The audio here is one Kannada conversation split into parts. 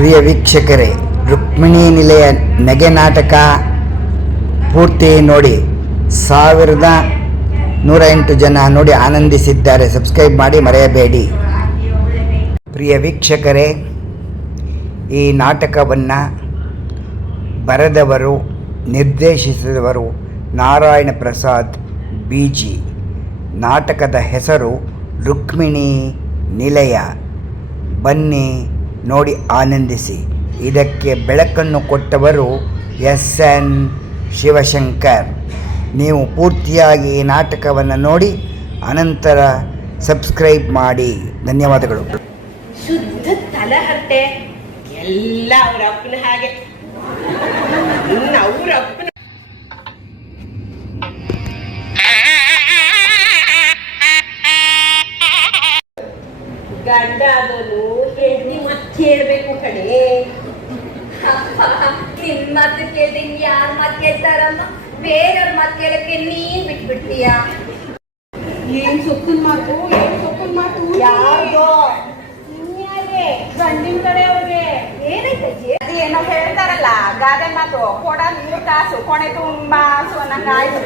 ಪ್ರಿಯ ವೀಕ್ಷಕರೇ, ರುಕ್ಮಿಣಿ ನಿಲಯ ನಗೆ ನಾಟಕ ಪೂರ್ತಿ ನೋಡಿ. 1108 ಜನ ನೋಡಿ ಆನಂದಿಸಿದ್ದಾರೆ. ಸಬ್ಸ್ಕ್ರೈಬ್ ಮಾಡಿ ಮರೆಯಬೇಡಿ. ಪ್ರಿಯ ವೀಕ್ಷಕರೇ, ಈ ನಾಟಕವನ್ನು ಬರೆದವರು ನಿರ್ದೇಶಿಸಿದವರು ನಾರಾಯಣ ಪ್ರಸಾದ್ ಬೀಜಿ. ನಾಟಕದ ಹೆಸರು ರುಕ್ಮಿಣಿ ನಿಲಯ. ಬನ್ನಿ ನೋಡಿ ಆನಂದಿಸಿ. ಇದಕ್ಕೆ ಬೆಳಕನ್ನು ಕೊಟ್ಟವರು SN ಶಿವಶಂಕರ್. ನೀವು ಪೂರ್ತಿಯಾಗಿ ಈ ನಾಟಕವನ್ನು ನೋಡಿ ಅನಂತರ ಸಬ್ಸ್ಕ್ರೈಬ್ ಮಾಡಿ. ಧನ್ಯವಾದಗಳು. ಶುದ್ಧ ತಲಹರಟೆ ಎಲ್ಲ ಅವ್ರ ಅಪ್ಪನ ಹಾಗೆ. ಅವ್ರ ಅಪ್ಪನ ಗಂಡ ಅದನ್ನು ಹೆಂಡತಿ ಮತ್ತೆ ಹೇಳ್ಬೇಕು ಕಡೆ. ನಿನ್ ಮಾತು ಕೇಳ್ದೆ ಯಾರ್ ಮಾತು ಕೇಳ್ತಾರಮ್ಮ? ಬೇರೆಯವ್ರ ಮಾತು ಕೇಳಕ್ಕೆ ನೀನ್ ಬಿಟ್ಬಿಡ್ತೀಯ. ಏನ್ ಸೊಪ್ಪಿನ ಮಾತು, ಏನ್ ಸೊಪ್ಪಿನ ಮಾತು? ಯಾರ್ದೋ ಗಂಡಿನ ಕಡೆ ಅವ್ರಿಗೆ ಏನೈತಜ್ಜಿ? ಅದೇನೋ ಹೇಳ್ತಾರಲ್ಲ ಗಾದೆ ಮಾತು, ಕೊಡ ನೀರು ಕಾಸು ಕೊನೆ ತುಂಬಾ ನಂಗಾಯ್ತು.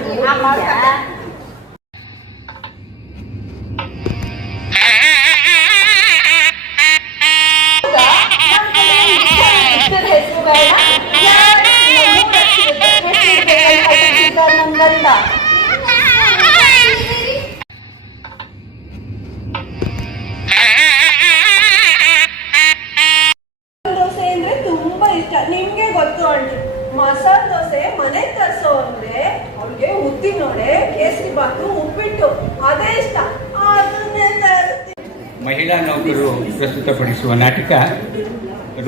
ದೋಸೆ ಅಂದ್ರೆ ತುಂಬಾ ಇಷ್ಟ. ನಿಮ್ಗೆ ಗೊತ್ತು ಆಂಟಿ, ಮಸಾಲೆ ದೋಸೆ ಮನೆ ತರಿಸೋ ಅಂದ್ರೆ ಅವ್ರಿಗೆ ಉದ್ದಿನ ವಡೆ, ಕೇಸರಿ ಬಾತು, ಉಪ್ಪಿಟ್ಟು ಅದೇ ಇಷ್ಟ. ಅದನ್ನೇ ತರಿಸ್ತೀನಿ. ಮಹಿಳಾ ನೌಕರರು ಪ್ರಸ್ತುತಪಡಿಸುವ ನಾಟಕ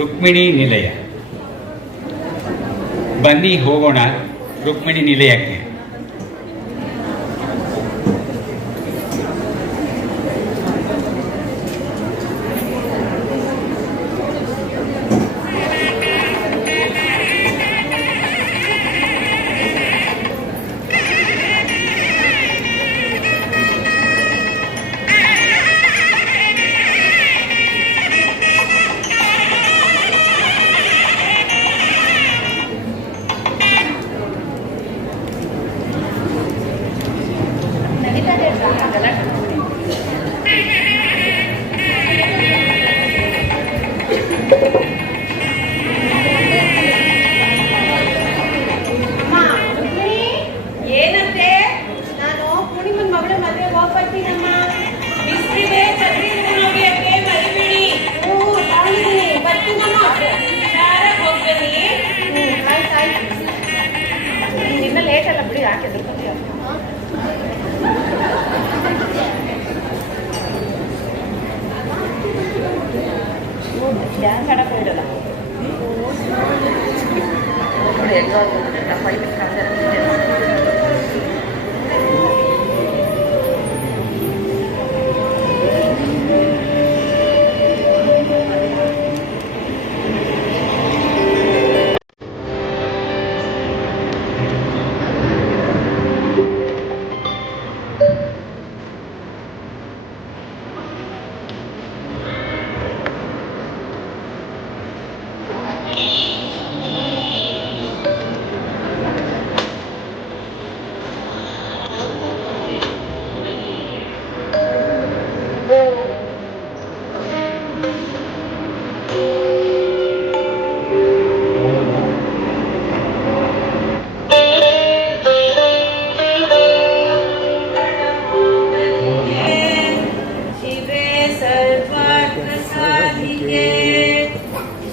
ರುಕ್ಮಿಣಿ ನಿಲಯ. ಬನ್ನಿ ಹೋಗೋಣ ರುಕ್ಮಿಣಿ ನಿಲಯಕ್ಕೆ. ಏನಂತೆ? ನಾನು ಪೂರ್ಣಿಮನ್ ಮಗಳ ಮದುವೆ ಹೋಗ್ಬರ್ತೀನಮ್ಮ. ಬಿಸ್ಲಿದೆ, ಛತ್ರಿ ಹೋಗಿಯಕ್ಕೆ ಮರಿಬೇಡಿ. ಬರ್ತೀನಮ್ಮ. ಹುಷಾರಾಗಿ ಹೋಗ್ಬನ್ನಿ. ಆಯ್ತಾಯ್ತು. ನಿನ್ನ ಲೇಟ್ ಅಲ್ಲ ಬಿಡಿ, ಹಾಕಿದ್ರು ಡ್ಯಾನ್ಸ್ ಆಡಕ್ಕೆ ಹೋಗಿರಲ್ಲ.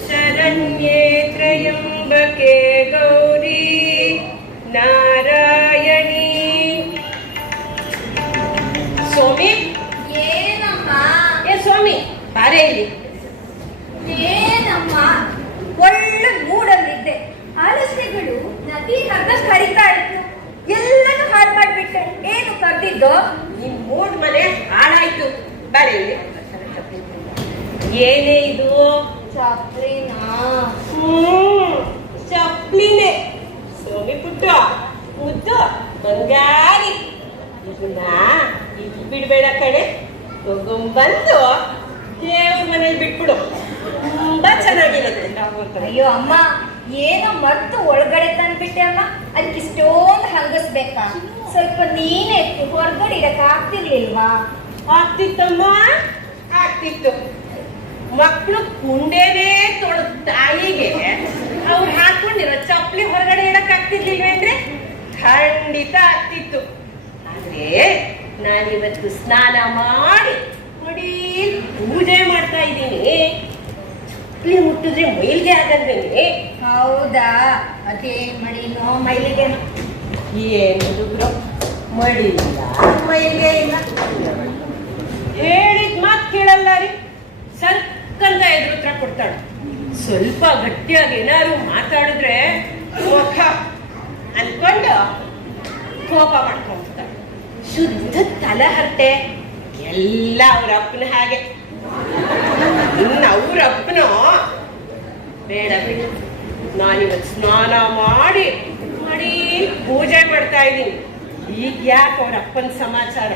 ಶರಣ್ಯೇ ತ್ರಯಂಬಕೆ ಗೌರಿ ನಾರಾಯಣಿ. ಸ್ವಾಮಿ. ಏನಮ್ಮ? ಸ್ವಾಮಿ ಬಾರೇ ಇಲ್ಲಿ. ಏನಮ್ಮ? ಒಳ್ಳೆ ಮೂಡಲ್ಲಿದ್ದೆ. ಆಲೋಚನೆಗಳು ನದಿ ಹಗ್ಗ ಕರಿತಾ ಇತ್ತು. ಎಲ್ಲನೂ ಹಾಳು ಮಾಡ್ಬಿಟ್ಟೆ. ಏನು ಕರ್ದಿದ್ದು? ನಿಮ್ ಮೂಡ್ ಮನೆ ಹಾಳಾಯ್ತು. ಬಾರೇ ಇಲ್ಲಿ. ಏನೇ ಇದು? ಚಪ್ಲಿನಾ? ಚಪ್ಲಿನೇ. ಸ್ವಾಮಿ ಪುಟ್ಟ ಮುದ್ದು ಬಂಗಾರಿ. ಇದನ್ನ ಇಲ್ಲಿ ಬಿಡ್ಬೇಡ ಕಡೆ. ತಗೊಂಬಂದು ದೇವ್ರ ಮನೇಲಿ ಬಿಟ್ಬಿಡು. ತುಂಬಾ ಚೆನ್ನಾಗಿರುತ್ತೆ. ಅಯ್ಯೋ ಅಮ್ಮ, ಏನೋ ಮರ್ತು ಒಳಗಡೆ ತಂದ್ಬಿಟ್ಟೆ ಅಮ್ಮ. ಅದಕ್ಕೆ ಇಷ್ಟೊಂದು ಹಂಗಸ್ಬೇಕಾ? ಸ್ವಲ್ಪ ನೀನೇ ಹೊರಗಡೆ ಇಡಕ್ ಆಗ್ತಿರ್ಲಿಲ್ವಾ? ಆಗ್ತಿತ್ತಮ್ಮ, ಆಗ್ತಿತ್ತು. ಮಕ್ಕಳು ಕುಂಡೇನೇ ತೊಳೆದ ತಾಯಿಗೆ ಅವ್ರು ಹಾಕೊಂಡಿರೋ ಚಪ್ಪಲಿ ಹೊರಗಡೆ ಇಡಕ್ ಆಗ್ತಿರ್ಲಿಲ್ವೇ ಅಂದ್ರೆ ಖಂಡಿತ ಆಗ್ತಿತ್ತು. ಆದ್ರೆ ನಾನಿವತ್ತು ಸ್ನಾನ ಮಾಡಿ ನೋಡಿ ಪೂಜೆ ಮಾಡ್ತಾ ಇದ್ದೀನಿ. ಚಪ್ಪಲಿ ಮುಟ್ಟಿದ್ರೆ ಮೈಲಿಗೆ ಆಗಲ್ವೇನೆ? ಹೌದಾ? ಅದೇನ್ ಮಾಡಿನೋ ಮೈಲಿಗೆ? ಏನು ಮಡಿ ಇಲ್ಲ, ಮೈಲಿಗೆ ಇಲ್ಲ. ಹೇಳಿದ ಮಾತು ಕೇಳಲ್ಲ ರೀ. ಸಲ್ಕಂತ ಎದುರು ಉತ್ತರ ಕೊಡ್ತಾಳೆ. ಸ್ವಲ್ಪ ಗಟ್ಟಿಯಾಗಿ ಏನಾದ್ರು ಮಾತಾಡಿದ್ರೆ ಮುಖ ಅನ್ಕೊಂಡು ಕೋಪ ಮಾಡ್ಕೊಂಡ್ಬಿಡ್ತಾಳೆ. ಶುದ್ಧ ತಲಹರಟೆ ಎಲ್ಲ ಅವ್ರ ಅಪ್ಪನ ಹಾಗೆ. ಇನ್ನು ಅವ್ರ ಅಪ್ಪನೋ ಬೇಡ ಬೇಡ, ನಾನಿವತ್ತು ಸ್ನಾನ ಮಾಡಿ ಮಾಡಿ ಪೂಜೆ ಮಾಡ್ತಾ ಇದ್ದೀನಿ. ಈಗ ಯಾಕೆ ಅವ್ರ ಅಪ್ಪನ ಸಮಾಚಾರ?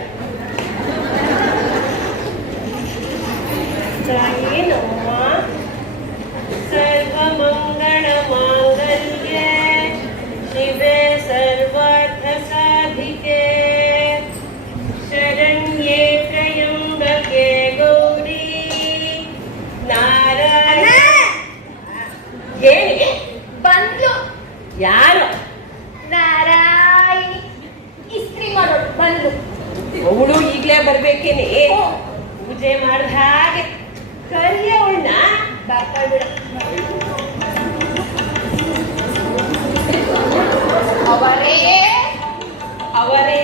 ಏನಮ್ಮ? ಸರ್ವಮಂಗಳ ಮಾಂಗಲ್ಯೆ ಶಿವೆ ಸರ್ವಾರ್ಥ ಸಾಧಿಕೆ ಶರಣ್ಯೇ ತ್ರಯಂಬಕೆ ಗೌರಿ ನಾರಾಯಣ. ಹೇಳಿ ಬಂದ್ಲು. ಯಾರು? ನಾರಾಯಣಿ ಇಸ್ತ್ರಿ ಮಾಡೋದು ಬಂದ್ಲು. ಅವಳು ಈಗ್ಲೇ ಬರ್ಬೇಕೇನೆ? ಪೂಜೆ ಮಾಡ್ದ ಹಾಗೆ ಕರಿಯ ಅವಳನ್ನ. ಬರ್ತಾಳ್ಬಿಡ. ಅವರೇ ಅವರೇ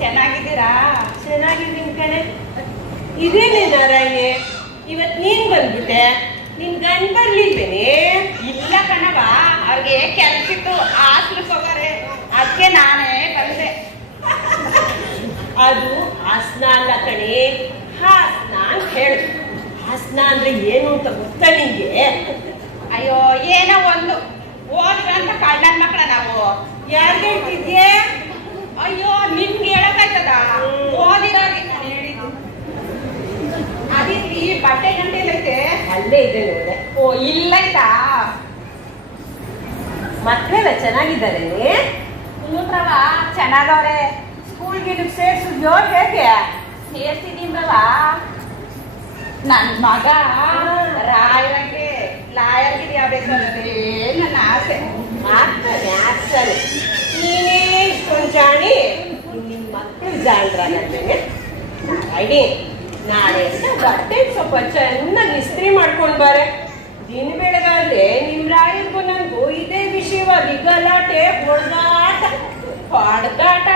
ಚೆನ್ನಾಗಿದ್ದೀರಾ? ಚೆನ್ನಾಗಿದ್ದೀನಿ ಕಣೆ. ಇದೇನೆ ನಾರಾಯಣಿ, ಇವತ್ ನೀನ್ ಬಂದ್ಬಿಟ್ಟೆ. ನಿನ್ ಗಂಡ ಬರ್ಲಿಲ್ವೇನೆ? ಇಲ್ಲ ಕಣವ, ಅವ್ರಿಗೆ ಕೆಲ್ಸಿತ್ತು, ಹಾಸ್ಲಕ್ ಹೋಗಾರೆ, ಅದಕ್ಕೆ ನಾನೇ ಬಂದೆ. ಅದು ಹಾಸನ ಅಲ್ಲ ಕಣೆ, ಹಾಸನ ಅಂತ ಹೇಳು. ಹಾಸನ ಅಂದ್ರೆ ಏನು ಅಂತ ಗೊತ್ತಾ ನಿಂಗೆ? ಅಯ್ಯೋ ಏನೋ ಒಂದು ಓದ್ರಂತ ಕಳ್ಳನ್ ಮಕ್ಳ ನಾವು. ಯಾರ್ಗೆ ಹೇಳ್ತಿದ್ಯೆ? ಅಯ್ಯೋ ನಿಮ್ಗೆ ಹೇಳಕ್ಕಾಯ್ತದ? ಓದಿರೋರಿಗೆ ನಾನು ಹೇಳಿದ್ದು. ಅದಿರ್ಲಿ, ಬಟ್ಟೆ ಗಂಟೆ ಐತೆ? ಅಲ್ಲೇ ಇದೆ ನೋಡೆ. ಓ ಇಲ್ಲೈತಾ? ಮಕ್ಕಳೆಲ್ಲ ಚೆನ್ನಾಗಿದ್ದಾರೆ? ಹ್ಞೂನ್ರವ, ಚೆನ್ನಾಗವ್ರೆ. ಸ್ಕೂಲ್ಗೆ ಸೇರ್ಸಿದ್ಯೋ ಹೇಗೆ? ಸೇರ್ಸಿದೀನ್ರವ. ನನ್ ಮಗ ರಾಯರಂಗೆ ಲಾಯರ್ಗಿರಿ ಆಗ್ಬೇಕಲ್ಲದೆ ನನ್ನ ಆಸೆ. ಆಗ್ತಾನೆ ಆಗ್ತಾನೆ. ನೀನೇ ಇಷ್ಟೊಂದು ಜಾಣಿ, ನಿನ್ ಮಕ್ಕಳು ಜಾಣ್ರಾಗಲ್ವೇನೆ? ಐಡಿ ನಾಳೆ ಬಟ್ಟೆ ಸ್ವಲ್ಪ ಚೆನ್ನಾಗಿ ಇಸ್ತ್ರಿ ಮಾಡ್ಕೊಂಡ್ ಬಾರೆ. ದಿನ ಬೆಳಗಾದ್ರೆ ನಿಮ್ ರಾಯರ್ಗೂ ನನ್ಗೂ ಇದೇ ವಿಷಯವಾಗಿ ಗಲಾಟೆ ಹೊಡೆದಾಟ. ಹೊಡ್ದಾಟ?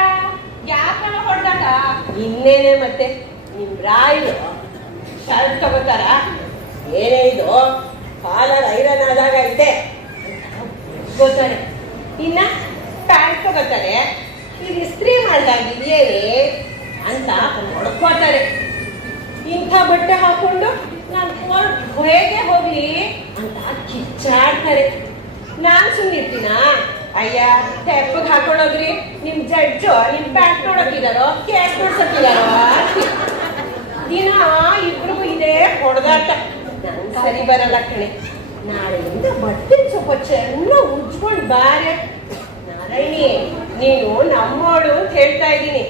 ಯಾಕನ ಹೊಡ್ದಾಟ? ಇನ್ನೇನೆ ಮತ್ತೆ, ನಿಮ್ ರಾಯರು ಶರ್ಟ್ ತಗೋತಾರ, ಏನೇ ಇದು ಕಾಲರ್ ಐರನ್ ಆದಾಗ ಐತೆ ಗೊತ್ತಾರೆ. ಇನ್ನ ಪ್ಯಾಂಟ್ ತಗೋತಾರೆ, ಇದು ಇಸ್ತ್ರಿ ಮಾಡ್ದಾಗಿದೆಯೇ ಅಂತ ಹೊಡ್ಕೋತಾರೆ. ಇಂಥ ಬಟ್ಟೆ ಹಾಕೊಂಡು ನಾನು ಹೇಗೆ ಹೋಗ್ಲಿ ಅಂತ ಕಿಚ್ಚಾಡ್ತಾರೆ. ನಾನ್ ಸುಮ್ಮನಿರ್ತೀನ? ಅಯ್ಯ ತೆಪ್ಪಗೆ ಹಾಕೊಂಡೋಗ್ರಿ, ನಿಮ್ ಜಡ್ಜು ನಿಮ್ ಪ್ಯಾಂಟ್ ನೋಡಕ್ಕಿದಾರೋ ಕೇಸ್ ನೋಡ್ಸಕ್ಕಿದಾರೋ? ದಿನ ಇಬ್ರಿಗೂ ಇದೇ ಹೊಡೆದಾಟ. ನನ್ ಸರಿ ಬರಲ್ಲ ಕಣೆ. ನಾಳೆಯಿಂದ ಬಟ್ಟೆ ಸ್ವಲ್ಪ ಚೆನ್ನಾಗಿ ಉಜ್ಕೊಂಡು ಬಾರೆ. ನಾರಾಯಣಿ, ನೀನು ನಮ್ಮೋಳು ಅಂತ ಹೇಳ್ತಾ ಇದ್ದೀನಿ.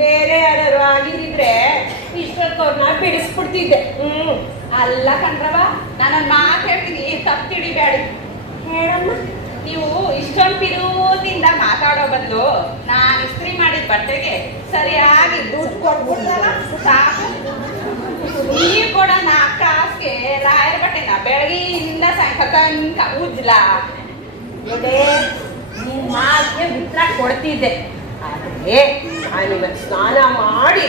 ಬೇರೆ ಯಾರು ಆಗಿದ್ರೆ ಇಷ್ಟೊತ್ತವ್ರನ್ನ ಬಿಡಿಸ್ಬಿಡ್ತಿದ್ದೆ. ಅಲ್ಲ ಕಣ್ರವ, ನಾನೊಂದು ಮಾತು ಹೇಳ್ತೀನಿ, ತಪ್ಪು ತಿಳಿಬೇಡಿ. ಹೇಳಮ್ಮ. ನೀವು ಇಷ್ಟೊಂದು ಪಿರುದಿಂದ ಮಾತಾಡೋ ಬದಲು ನಾನು ಇಸ್ತ್ರಿ ಮಾಡಿದ ಬಟ್ಟೆಗೆ ಸರಿಯಾಗಿ ದುಡ್ಡು ಕೊಟ್ಬಿಡ್ತಾರ ಸಾಕು. ನೀವು ಕೂಡ 4 ಕಾಸಿಗೆ ರಾಯರ ಬಟ್ಟೆನ ಬೆಳಗ್ಗೆಯಿಂದ ಸಾಯಂಕಾಲ ತನಕ ಉಜ್ಲ. ನಿನ್ ಮಾತಿಗೆ ಉತ್ತರ ಕೊಡ್ತಿದ್ದೆ. ಆದ್ರೆ ನಾನಿವತ್ತು ಸ್ನಾನ ಮಾಡಿ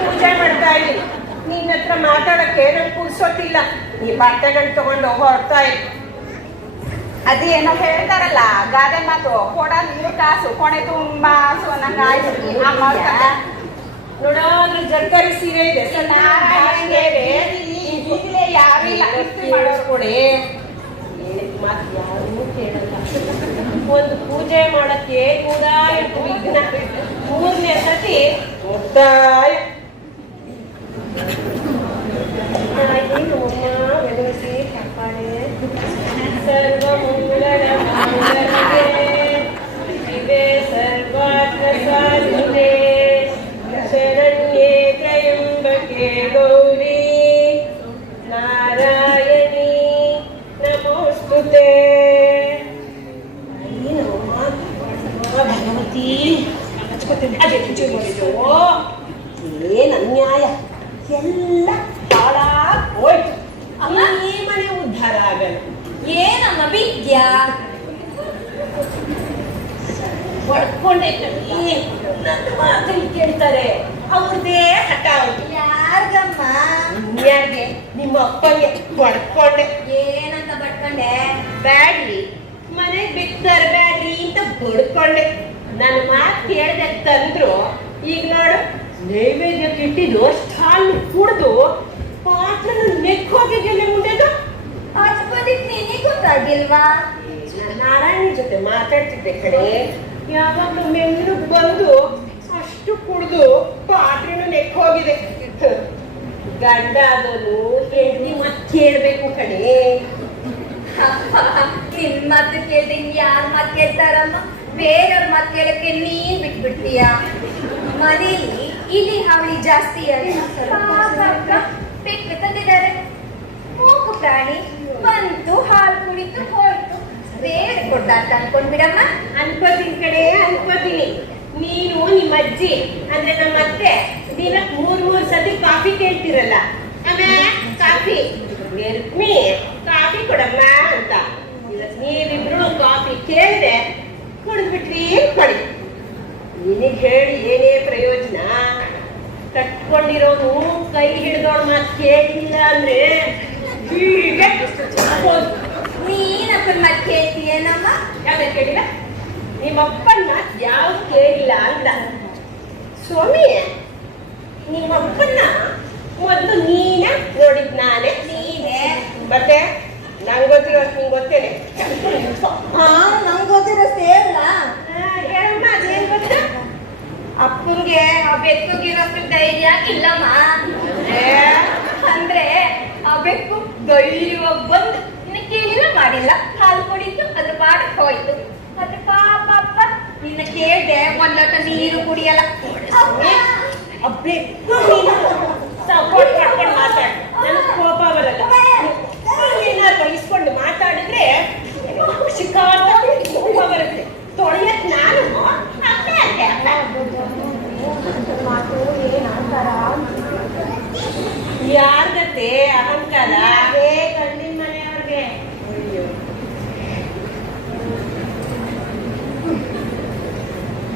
ಪೂಜೆ ಮಾಡ್ತಾ ಇದ್ದೀನಿ. ನಿನ್ನ ಹತ್ರ ಮಾತಾಡಕ್ಕೆ ನಂಗೆ ಪುರ್ಸೊತ್ತಿಲ್ಲ. ನೀ ಬಟ್ಟೆಗಳು ತಗೊಂಡು ಹೊರಡ್ತಾ ಇದ್ದೆ. ಅದೇನೋ ಹೇಳ್ತಾರಲ್ಲ ಗಾದೆ ಮಾತು, ಕೊಡ ನೀರು ಕಾಸು ಕೊನೆ ತುಂಬಾ ಹಸು ಅನ್ನಂಗ ಆಯ್ತು. ನೋಡೋ ಅದ್ರ ಜರ್ಕರಿ ಸೀರೆ ಇದೆ, ಈಗಲೇ ಯಾರಿಲ್ಲ ಇಸ್ತ್ರಿ ಮಾಡೋರು. ಕೊಡಿ. ಮಾತು ಯಾರೂ ಕೇಳಲ್ಲ. ಒಂದು ಪೂಜೆ ಮಾಡಕ್ಕೆ ನೂರಾಯ ವಿಘ್ನ. 3ನೇ ಸತಿ ಮುಕ್ತಾಯ. ತಾಯಿ ನಮ್ಮಮ್ಮ ಬೆಳೆಸಿ ಕಾಪಾಡೆ ಸರ್ವಮಂಗಳ ಮಂಗಳಗೆ ಶಿವೆ ಸರ್ವಾರ್ಥ ಸಾಧಿಕೆ ಶರಣ್ಯೇ ತ್ರಯಂಬಕೆ ಗೌರಿ ನಾರಾಯಣಿ ನಮೋಸ್ತುತೆ. ಭಗವತಿ ಏನ್ ಅನ್ಯಾಯ, ಎಲ್ಲ ಹಾಳಾಗ್ ಹೋಯ್ತು. ಈ ಮನೆ ಉದ್ಧಾರ ಆಗಲ್ಲ. ಏನಮ್ಮ ಬಿದ್ಯಾ? ಹೊಡ್ಕೊಂಡೆ ಕಣಿ, ನನ್ನ ಮಾತಲ್ಲಿ ಕೇಳ್ತಾರೆ. ಅವ್ರದೇ ಹಠ ಉಂಟು. ಯಾರ್ಗಮ್ಮ? ಇನ್ಯಾರ್ಗೆ? ನಿಮ್ಮ ಅಪ್ಪಗೆ ಹೊಡ್ಕೊಂಡೆ. ಏನಂತ ಬಡ್ಕೊಂಡೆ? ಬ್ಯಾಡ್ರಿ, ಮನೆಗ್ ಬಿಟ್ಟು ತರಬ್ಯಾಡ್ರಿ ಅಂತ ಬಡ್ಕೊಂಡೆ. ನನ್ನ ಮಾತು ಕೇಳ್ದೆ ತಂದ್ರು. ಈಗ ನೋಡು, ನೈವೇದ್ಯಕ್ಕೆ ಇಟ್ಟಿದ್ದು ಸ್ಟಾಲ್ ಕುಡ್ದು ಪಾತ್ರ ನೆಕ್ಕೋಗಿದ್ಯಲ್ಲ ಮುಂದೆದು. ಅಜ್ಪದಿಕ್ ನಿನಗೆ ಗೊತ್ತಾಗಿಲ್ವಾ? ನಾರಾಯಣಿ ಜೊತೆ ಮಾತಾಡ್ತಿದ್ದೆ ಕಡೆ, ಯಾವಾಗ್ಲೂ ಮೆಲ್ಲು ಬಂದು ಅಷ್ಟು ಕುಡ್ದು ಪಾತ್ರೆನೂ ನೆಕ್ಕೋಗಿದೆ. ಗಂಡ ಆದನು ಹೆಂಡತಿ ಮತ್ ಕೇಳ್ಬೇಕು ಕಣೆ. ನಿನ್ ಮಾತು ಕೇಳ್ದೆ ಯಾರ್ ಮಾತ್ ಕೇಳ್ತಾರಮ್ಮ? ಬೇರೆಯವ್ರ ಮಾತ್ ಕೇಳಕ್ಕೆ ನೀನ್ ಬಿಟ್ಬಿಡ್ತೀಯ. ಮನೇಲಿ ಇಲ್ಲಿ ಹಾವಳಿ ಜಾಸ್ತಿ ಬೆಕ್ಕು ತಂದಿದ್ದಾರೆ. ಮೂಗು ಪ್ರಾಣಿ ಬಂತು, ಹಾಲು ಕುಡಿತು, ಹೋಯ್ತು. ಬೇರೆ ಕೊಡ್ದಾರ್ತ ಅನ್ಕೊಂಡ್ಬಿಡಮ್ಮ. ಅನ್ಕೋತೀನಿ ಕಡೆ, ಅನ್ಕೋತೀನಿ. ನೀನು ನಿಮ್ಮ ಅಜ್ಜಿ ಅಂದ್ರೆ ನಮ್ಮ ಅತ್ತೆ ದಿನಕ್ಕೆ 3 ಸತಿ ಕಾಫಿ ಕೇಳ್ತಿರಲ್ಲ. ಆಮೇಲೆ ಕಾಫಿ ಗೆರ್ಮಿ ಕಾಫಿ ಕೊಡಮ್ಮ ಅಂತ. ನೀವಿಬ್ರು ಕಾಫಿ ಕೇಳ್ದೆ ಕುಡಿದ್ಬಿಟ್ರಿ ಕೊಡಿ. ನಿನಗೆ ಹೇಳಿ ಏನೇ ಪ್ರಯೋಜನ? ಕಟ್ಕೊಂಡಿರೋನು ಕೈ ಹಿಡ್ದೋಳ್ ಮಾತು ಕೇಳಿಲ್ಲ ಅಂದ್ರೆ ನೀನಪ್ಪನ ಮಾತು ಕೇಳ್ತೀಯೇನಮ್ಮ? ಯಾವ್ದು ಕೇಳಿಲ್ಲ? ನಿಮ್ಮಪ್ಪನ ಮಾತು ಯಾವ್ದು ಕೇಳಿಲ್ಲ ಅಂತ. ಸ್ವಾಮಿ, ನಿಮ್ಮಪ್ಪನ ಮೊದಲು ನೀನ ನೋಡಿದ್ ನಾನೇ. ನೀನೇ ಮತ್ತೆ ನಂಗೆ ಗೊತ್ತಿರೋ ನಿಂಗೆ ಗೊತ್ತೇನೆ. ನಂಗೆ ಗೊತ್ತಿರೋ ಸೇರ್ಲ ಹೇಳಮ್ಮ, ಅದೇನ್ ಗೊತ್ತ? ಅಪ್ಪಂಗೆ ಆ ಬೆಕ್ಕುಗಿರೋಷ್ಟು ಧೈರ್ಯ ಇಲ್ಲಮ್ಮ. ಅಂದ್ರೆ ಆ ಬೆಕ್ಕು ಧೈರ್ಯವಾಗಿ ಬಂದು ನಿನ್ನ ಕೇಳಿಲ್ಲ ಮಾಡಿಲ್ಲ, ಹಾಲು ಕುಡಿತು, ಅದ್ರ ಪಾಡಕ್ ಹೋಯ್ತು. ಅದ್ರ ಪಾಪ ಅಪ್ಪ ನಿನ್ನ ಕೇಳ್ದೆ ಒಂದ್ ಲೋಟ ನೀರು ಕುಡಿಯಲ್ಲ. ಆ ಬೆಕ್ಕು ನೀನು ಸಪೋರ್ಟ್ ಮಾಡ್ಕೊಂಡು ಮಾತಾಡ, ನನಗೆ ಕೋಪ ಬರಲ್ಲ. ಏನಾದ್ರು ಬಯಸ್ಕೊಂಡು ಮಾತಾಡಿದ್ರೆ ಶಿಕಾರ್ತ ಕೋಪ ಬರುತ್ತೆ. ತೊಳೆಯಕ್ ನಾನು ಯಾರ್ಗತ್ತೆ ಅಹಂಕಾರ? ಗಂಡಿನ ಮನೆಯವ್ರಿಗೆ.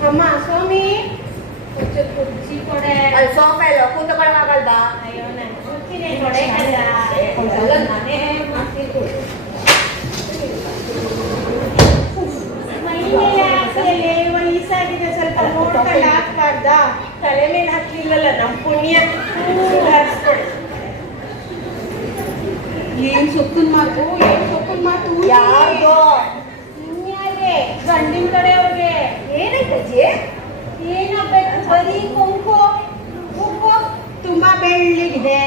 ಅಮ್ಮ ಸ್ವಾಮಿ ಕುರ್ಚಿ ಕೊಡೆ. ಅಲ್ಲಿ ಸೋಫಾ ಎಲ್ಲ ಕೂತ್ಕೊಳ್ಳೋವಾಗಲ್ವಾ? ಅಯ್ಯೋ ನಾನು ಕೂತಿನೇ ಕೊಡೆ ಕಲ್ಲ. ನಾನೇ ಮಾಡ್ತಿದ್ದು. ವಯಸ್ಸಾಗಿದೆ, ಸ್ವಲ್ಪ ನೋಡ್ಕೊಂಡು ಹಾಕ್ಬಾರ್ದ? ತಲೆ ಮೇಲೆ ಹಾಕ್ಲಿಲ್ಲಲ್ಲ, ನಮ್ ಪುಣ್ಯ. ಹಾರಿಸ್ಕೊಡಿ. ಏನ್ ಸೊಪ್ಪಿನ ಮಾತು, ಏನ್ ಸೊಪ್ಪಿನ ಮಾತು? ಯಾರ್ದೋ? ಇನ್ಯಾರಿಗೆ? ಗಂಡಿನ ಕಡೆಯವ್ರಿಗೆ. ಏನೈತಜ್ಜಿ? ಏನಾಗ್ಬೇಕು? ಬರೀ ಕೊಂಕು ಉಪ್ಪು ತುಂಬಾ ಬೆಳ್ಳಗಿದೆ,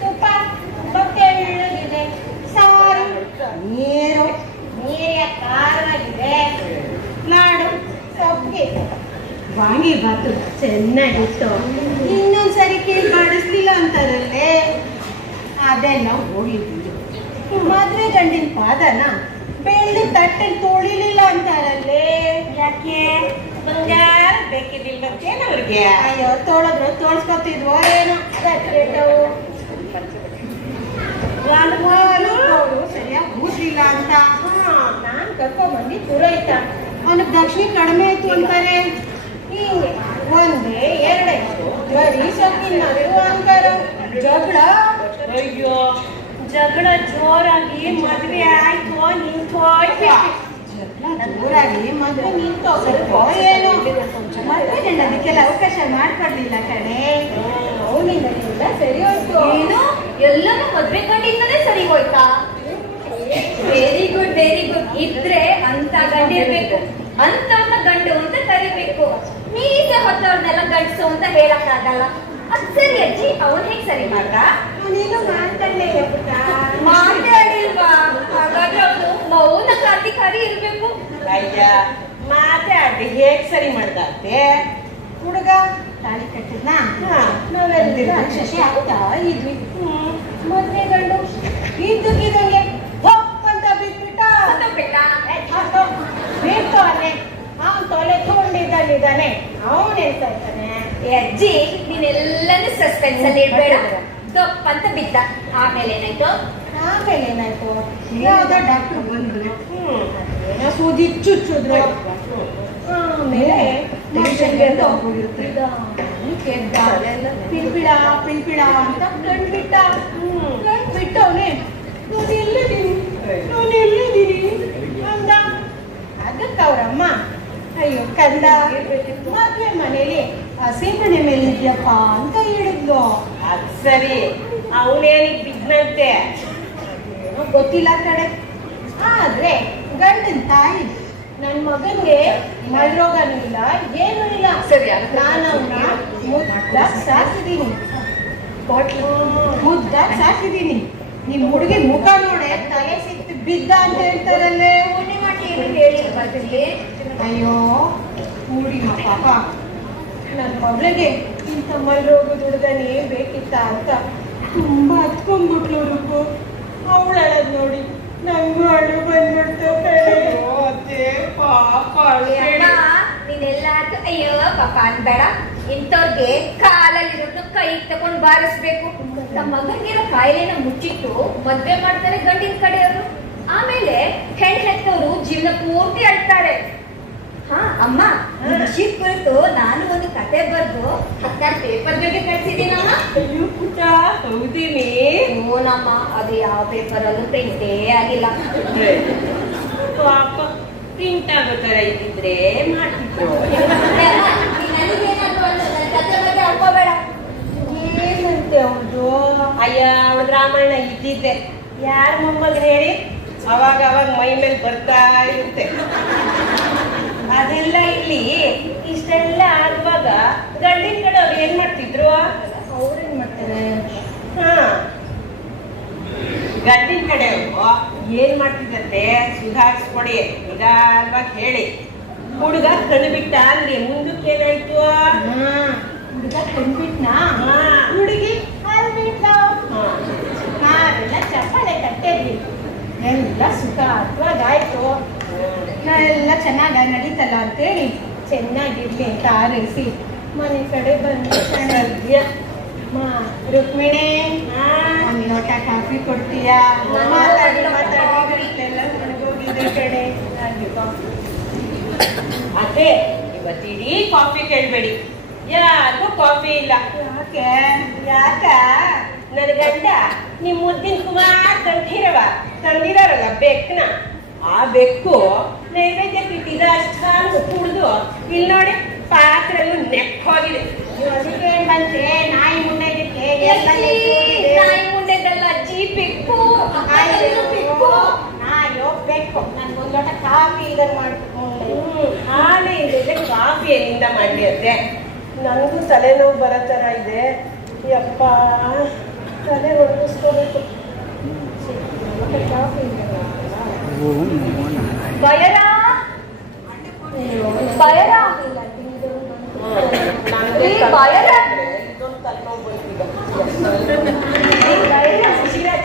ತುಪ್ಪ ತುಂಬಾ ತೆಳ್ಳಗಿದೆ, ಸಾರು ನೀರು ನೀರಿಯ ಖಾರವಾಗಿದೆ, ಲಾಡು ಸೊಪ್ಪಿಗೆ ವಾಂಗಿಬಾತು ಚೆನ್ನಾಗಿತ್ತು. ಇನ್ನೊಂದ್ಸರಿ ಕೇಳಿ ಬಡಿಸ್ಲಿಲ್ಲ ಅಂತಾರಲ್ಲೇ, ಅದೆಲ್ಲ ಹೋಗಿದ್ದು. ಮದ್ವೆ ಗಂಡಿನ ಪಾದನ ಬೆಳ್ಳಿ ತಟ್ಟೆ ತೊಳಿಲಿಲ್ಲ ಅಂತಾರಲ್ಲೇ. ಯಾಕೆ? ಬಂಗಾರ ಬೇಕಿದ್ದಿಲ್ವಂತೇನ ಅವ್ರಿಗೆ? ಅಯ್ಯೋ, ತೊಳೆದ್ರು ತೋಳ್ಸ್ಕೊತಿದ್ವೋ ಏನೋ. ಕೆಟ್ಟವು ಸರಿಯಾಗಿ ಕೂದ್ಲಿಲ್ಲ ಅಂತ ನಾನ್ ಕರ್ಕೊಂಡ್ಬಂದು ಪುರೋಹಿತ ಅವನಿಗೆ ದಕ್ಷಿಣ ಕಡಿಮೆ ಆಯ್ತು ಅಂತಾರೆ. ಹಿಂಗೆ ಒಂದೇ ಎರಡಾಯ್ತು, ಬರೀ ಸೊಪ್ಪಿನ ಅಂತಾರ. ಜಗಳ, ಅಯ್ಯೋ ಜಗಳ ಜೋರಾಗಿ ಮದ್ವೆ ಆಯ್ತು, ನಿಂತೋಯ್ತು. ಜೋರಾಗಿ ಮದ್ವೆ ನಿಂತೋಗ್ಬೇಕು ಏನೋ. ಮದ್ವೆ ಅದಕ್ಕೆಲ್ಲ ಅವಕಾಶ ಮಾಡ್ಕೊಡ್ಲಿಲ್ಲ ಕಣೆ. ಅವನಿಂದ ಸರಿ ಹೋಯ್ತು. ಏನು ಎಲ್ಲನೂ ಮದ್ವೆ ಗಂಡಿಂದಲೇ ಸರಿ ಹೋಯ್ತಾ? Very good, very good. ಇದ್ರೆ ಅಂತ ಗಂಡಿರ್ಬೇಕು, ಅಂತವ್ನ ಗಂಡು ಅಂತ ಕರಿಬೇಕು. ಮೀಸೆ ಹೊತ್ತವ್ರನ್ನೆಲ್ಲ ಗಂಡಸು ಅಂತ ಹೇಳಕ್ ಆಗಲ್ಲ. ಅದ್ ಸರಿ ಅಜ್ಜಿ, ಅವನ್ ಹೇಗ್ ಸರಿ ಮಾಡ್ದ? ನೀನು ಮಾತಾಡಲೇ ಪುಟ್ಟ. ಮಾತಾಡಿಲ್ವಾ? ಹಾಗಾದ್ರೆ ಅವನು ಮೌನ ಕ್ರಾಂತಿಕಾರಿ ಇರ್ಬೇಕು. ಅಯ್ಯ ಮಾತಾಡಿ ಹೇಗ್ ಸರಿ ಮಾಡ್ದಾತೆ ಹುಡುಗ ತಾಳಿ ಕಟ್ಟಿದ್ನ ನಾವೆಲ್ಲ ಅಕ್ಷತೆ ಆಗ್ತಾ ಇದ್ವಿ. ಮೊದಲೇ ಗಂಡು ಇದ್ದಕ್ಕಿದಂಗೆ ಹೊಪ್ ಅಂತ ಬಿದ್ಬಿಟ್ಟ. ಬೀಳ್ತವನೆ ಅವನ್ ತೊಲೆ ತಗೊಂಡಿದ್ದಾನೆ ಅವನ್ ಹೇಳ್ತಾ ಇದ್ದಾನೆ. ಅಜ್ಜಿ ನೀನೆಲ್ಲನೂ ಸಸ್ಪೆನ್ಸ್ ಅಲ್ಲಿ ಇಡ್ಬೇಡ. ದಪ್ಪ ಅಂತ ಬಿದ್ದ. ಆಮೇಲೆ ಏನಾಯ್ತು? ಯಾವ್ದೋ ಡಾಕ್ಟರ್ ಬಂದ್ರು. ಏನೋ ಸೂಜಿ ಚುಚ್ಚಿದ್ರು. ಆಮೇಲೆ ಪಿಳ್ಪಿಳ ಅಂತ ಕಣ್ಬಿಟ್ಟ. ಕಣ್ಬಿಟ್ಟವನೇ ನಾನು ಎಲ್ಲಿದ್ದೀನಿ ಅಂದ. ಅದಕ್ಕೆ ಅವ್ರಮ್ಮ ಅಯ್ಯೋ ಕಂದ ಮದ್ವೆ ಮನೇಲಿ ಹಸಿಮಣೆ ಮೇಲೆ ಇದೆಯಪ್ಪ ಅಂತ ಹೇಳಿದ್ಲು. ಅದ್ ಸರಿ ಅವನೇನಿಗೆ ಬಿದ್ದಂತೆ ಏನೋ ಗೊತ್ತಿಲ್ಲ ಕಡೆ. ಆದ್ರೆ ಗಂಡನ ತಾಯಿ ನನ್ ಮಗನ್ಗೆ ಮೈರೋಗನೂ ಇಲ್ಲ ಏನೂ ಇಲ್ಲ. ಸರಿ, ನಾನು ಅವನ್ನ ಮುದ್ದಾಗ್ ಸಾಕಿದೀನಿ. ಮುದ್ದಾಗ್ ಸಾಕಿದೀನಿ. ನಿಮ್ ಹುಡುಗಿ ಮುಖ ನೋಡೆ ತಲೆ ಸಿಕ್ತು ಬಿದ್ದ ಅಂತ ಹೇಳ್ತಾರಲ್ಲೇ. ಹೇಳಿ ಬರ್ತೀನಿ. ಅಯ್ಯೋ ಹುಡುಗಿ ಪಾಪ ನನ್ನ ಮಗಳಿಗೆ ಇಂಥ ಮೈರೋಗ ಹುಡುಗನೇ ಬೇಕಿತ್ತ ಅಂತ ತುಂಬಾ ಹತ್ಕೊಂಡ್ಬಿಟ್ಲು. ರುಬ್ಬು ಅವಳು ಅಳದ್ ನೋಡಿ ನಂಗೂ ಅಳು ಬಂದ್ಬಿಡ್ತು. ಪಾಪ ನೀನೆಲ್ಲಾರ್ದು ಅಯ್ಯೋ ಪಾಪ ಅನ್ಬೇಡ. ಇಂಥವ್ರಿಗೆ ಕಾಲಲ್ಲಿರೋದು ಕೈ ತಗೊಂಡ್ ಬಾರಿಸ್ಬೇಕು. ನಮ್ಮ ಮಗನಿಗಿರೋ ಕಾಯಿಲೆನ ಮುಚ್ಚಿಟ್ಟು ಮದ್ವೆ ಮಾಡ್ತಾರೆ ಗಂಡಿನ ಕಡೆಯವರು. ಆಮೇಲೆ ಹೆಣ್ಣೆತ್ತವರು ಜೀವನ ಪೂರ್ತಿ ಅಳ್ತಾರೆ. ಹಾ ಅಮ್ಮ, ವಿಷಯ ಕುರಿತು ನಾನು ಒಂದು ಕತೆ ಬರ್ದು 16 ಪೇಪರ್ ಬಗ್ಗೆ ಕಳ್ಸಿದ್ದೀನಮ್ಮ. ಅಯ್ಯೋ ಪುಟ್ಟ ಹೌದಿನಿ. ಓನಮ್ಮ, ಅದು ಯಾವ ಪೇಪರ್ ಅಲ್ಲೂ ಪ್ರಿಂಟೇ ಆಗಿಲ್ಲ. ಪಾಪ ಪ್ರಿಂಟ್ ಆಗೋ ತರ ಇದ್ದಿದ್ರೆ ಮಾಡ್ತಿದ್ರು. ನನಗೇನಾದ್ರು ನನ್ನ ಕತೆ ಬಗ್ಗೆ ಅಳ್ಕೋಬೇಡ. ಏನಂತೆ ಅವ್ದು? ಅಯ್ಯ ಅವಳ ರಾಮಾಯಣ ಇದ್ದಿದ್ದೆ ಯಾರ ಮೊಮ್ಮಗ ಹೇಳಿ ಅವಾಗ ಮೈ ಮೇಲೆ ಬರ್ತಾ ಇರುತ್ತೆ. ಅದೆಲ್ಲ ಇಲ್ಲಿ ಇಷ್ಟೆಲ್ಲ ಆಗುವಾಗ ಗಂಡಿನ ಕಡೆ ಅವ್ರು ಏನ್ ಮಾಡ್ತಿದ್ರು? ಅವ್ರೇನ್ ಮಾಡ್ತಾರೆ? ಹಾ, ಗಂಡಿನ ಕಡೆಯವರು ಏನ್ ಮಾಡ್ತಿದ್ದಂತೆ ಸುಧಾರಿಸ್ಕೊಡಿ ನಿಧಾನವಾಗಿ ಹೇಳಿ. ಹುಡುಗ ಕಣ್ಬಿಟ್ಟ ಅಂದ್ರೆ ಮುಂದಕ್ಕೆ ಏನಾಯ್ತು? ಹುಡುಗ ಕಣ್ಬಿಟ್ನಾ? ಹುಡುಗಿ ಅಲ್ಬಿಟ್ಟ. ನಾವೆಲ್ಲ ಚಪ್ಪಾಳೆ ಕಟ್ಟಿದ್ವಿ. ಎಲ್ಲ ಸುಖಾತ್ವಾಗಾಯ್ತು. ಎಲ್ಲ ಚೆನ್ನಾಗ ನಡೀತಲ್ಲ ಅಂತೇಳಿ ಚೆನ್ನಾಗಿರ್ಲಿ ಅಂತ ಆರೈಸಿ ಮನೆ ಕಡೆ ಬಂದು ಸದ್ಯ ರುಕ್ಮಿಣಿ ಒಂದು ಲೋಟ ಕಾಫಿ ಕೊಡ್ತೀಯಾ? ಮಾತಾಡಿ ಎಲ್ಲ ಮುಳುಗೋಗಿದೆ ಕಡೆ. ಅದೇ ಇವತ್ತಿಡೀ ಕಾಫಿ ಕೇಳ್ಬೇಡಿ, ಯಾರಿಗೂ ಕಾಫಿ ಇಲ್ಲ. ಯಾಕೆ? ನನ್ನ ಗಂಡ ನಿಮ್ ಮುದ್ದಿನ ಕುಮಾರ್ ಕಂಠೀರವ ತಂದಿದಾರಲ್ಲ ಬೆಕ್ಕನ, ಆ ಬೆಕ್ಕು ನೈವೇದ್ಯ ಬಿಟ್ಟಿದ ಅಷ್ಟಾನು ಕುಡಿದು ಇಲ್ಲಿ ನೋಡಿ ಪಾತ್ರೆಲ್ಲೂ ನೆಕ್ ಹೋಗಿದೆ. ಅದಕ್ಕೆ ಬಂತೆ ನಾಯಿ ಮುಂಡೆದಕ್ಕೆ ನಾಯಿ ಮುಂಡೆದಲ್ಲ ಅಜ್ಜಿ, ಬೆಕ್ಕು. ನಾಯೋ ಬೆಕ್ಕು ನನ್ಗೊಂದು ಲೋಟ ಕಾಫಿ ಇದನ್ನು ಮಾಡ್ಕೊಂಡು ಹಾಲೆ ಇಲ್ಲದೆ ಕಾಫಿ ಏನಿಂದ ಮಾಡಲಿ ಅಂತೆ. ನನಗೂ ತಲೆನೋವು ಬರೋ ಥರ ಇದೆ. ಯಪ್ಪ ತಲೆ ಒಣಗಿಸ್ಕೋಬೇಕು. ಕಾಫಿ ಬಯರ ಬಯರ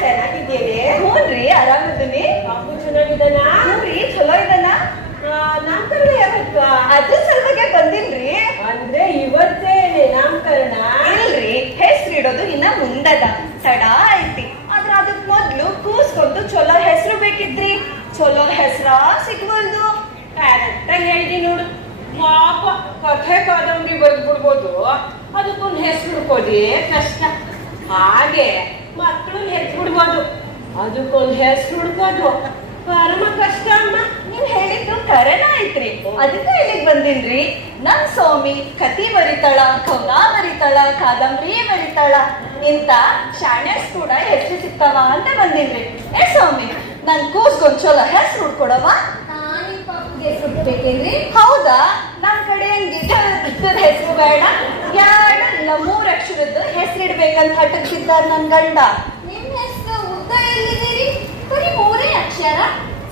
ಚೆನ್ನಾಗಿದ್ದೇನೆ. ಹ್ಞೂನ್ರಿ, ಆರಾಮದನಿ. ಅಪ್ಪು ಚೆನ್ನಾಗಿದ್ದಾನ? ಹ್ಞೂನ್ರಿ, ಚಲೋ ಇದ್ದಾನ. ನಾಮಕರಣ ಯಾವತ್ತು? ಅದ್ರ ಸಲುವಾಗಿ ಬಂದಿನ್ರಿ. ಅಂದ್ರೆ ಇವತ್ತೇನೆ ನಾಮಕರಣ? ಇಲ್ರಿ, ಹೆಸರು ಇಡೋದು ಇನ್ನ ಮುಂದದ, ತಡ ಐತಿ. ಆದ್ರ ಅದಕ್ ಮೊದ್ಲು ಕೂಸ್ಕೊಂಡು ಚಲೋ ಹೆಸರು ಬೇಕಿದ್ರಿ. ಚಲೋ ಹೆಸರ ಸಿಗ್ಬಲ್ದು. ಕರೆಕ್ಟ್ ಆಗಿ ಹೇಳ್ದಿ ನೋಡು. ಪಾಪ ಕಥೆ ಕಾದಂಬರಿ ಬರ್ದ್ಬಿಡ್ಬೋದು, ಅದಕ್ಕೊಂದು ಹೆಸರು ಹುಡ್ಕೋದೇ ಕಷ್ಟ. ಹಾಗೆ ಮಕ್ಕಳು ಹೆಸರು ಅದಕ್ಕೊಂದು ಹೆಸರು ಹುಡ್ಕೋದು ಪರಮ ಕಷ್ಟ ಅಮ್ಮ. ನೀವ್ ಹೇಳಿದ್ದು ಕರೆನ ಐತ್ರಿ, ಅದಕ್ಕೆ ಇಲ್ಲಿಗೆ ಬಂದಿನ್ರಿ. ನನ್ ಸ್ವಾಮಿ ಕತಿ ಬರಿತಾಳ, ಕವನ ಬರಿತಾಳ, ಕಾದಂಬರಿ ಬರಿತಾಳ, ಇಂತ ಶಾಣ್ಯಸ್ ಕೂಡ ಹೆಸರು ಸಿಗ್ತಾವ ಅಂತ ಬಂದಿನ್ರಿ. ಸ್ವಾಮಿ, ನನ್ ಕೂಸ್ಗೊಂದ್ ಚಲೋ ಹೆಸರು ಹುಡ್ಕೊಡವ. ಹೌದಾ? ನನ್ ಕಡೆ ಹೆಸರು ಬೇಡ, ಎರಡು 3 ಅಕ್ಷರದ್ದು ಹೆಸರಿಡ್ಬೇಕಂತ ಹಠಕ್ಕಿದ್ದಾರೆ ನನ್ ಗಂಡ. ನಿಮ್ ಹೆಸರು ಉದ್ದ ಎಲ್ಲಿದ್ದೀರಿ? ಬರೀ 3 ಅಕ್ಷರ.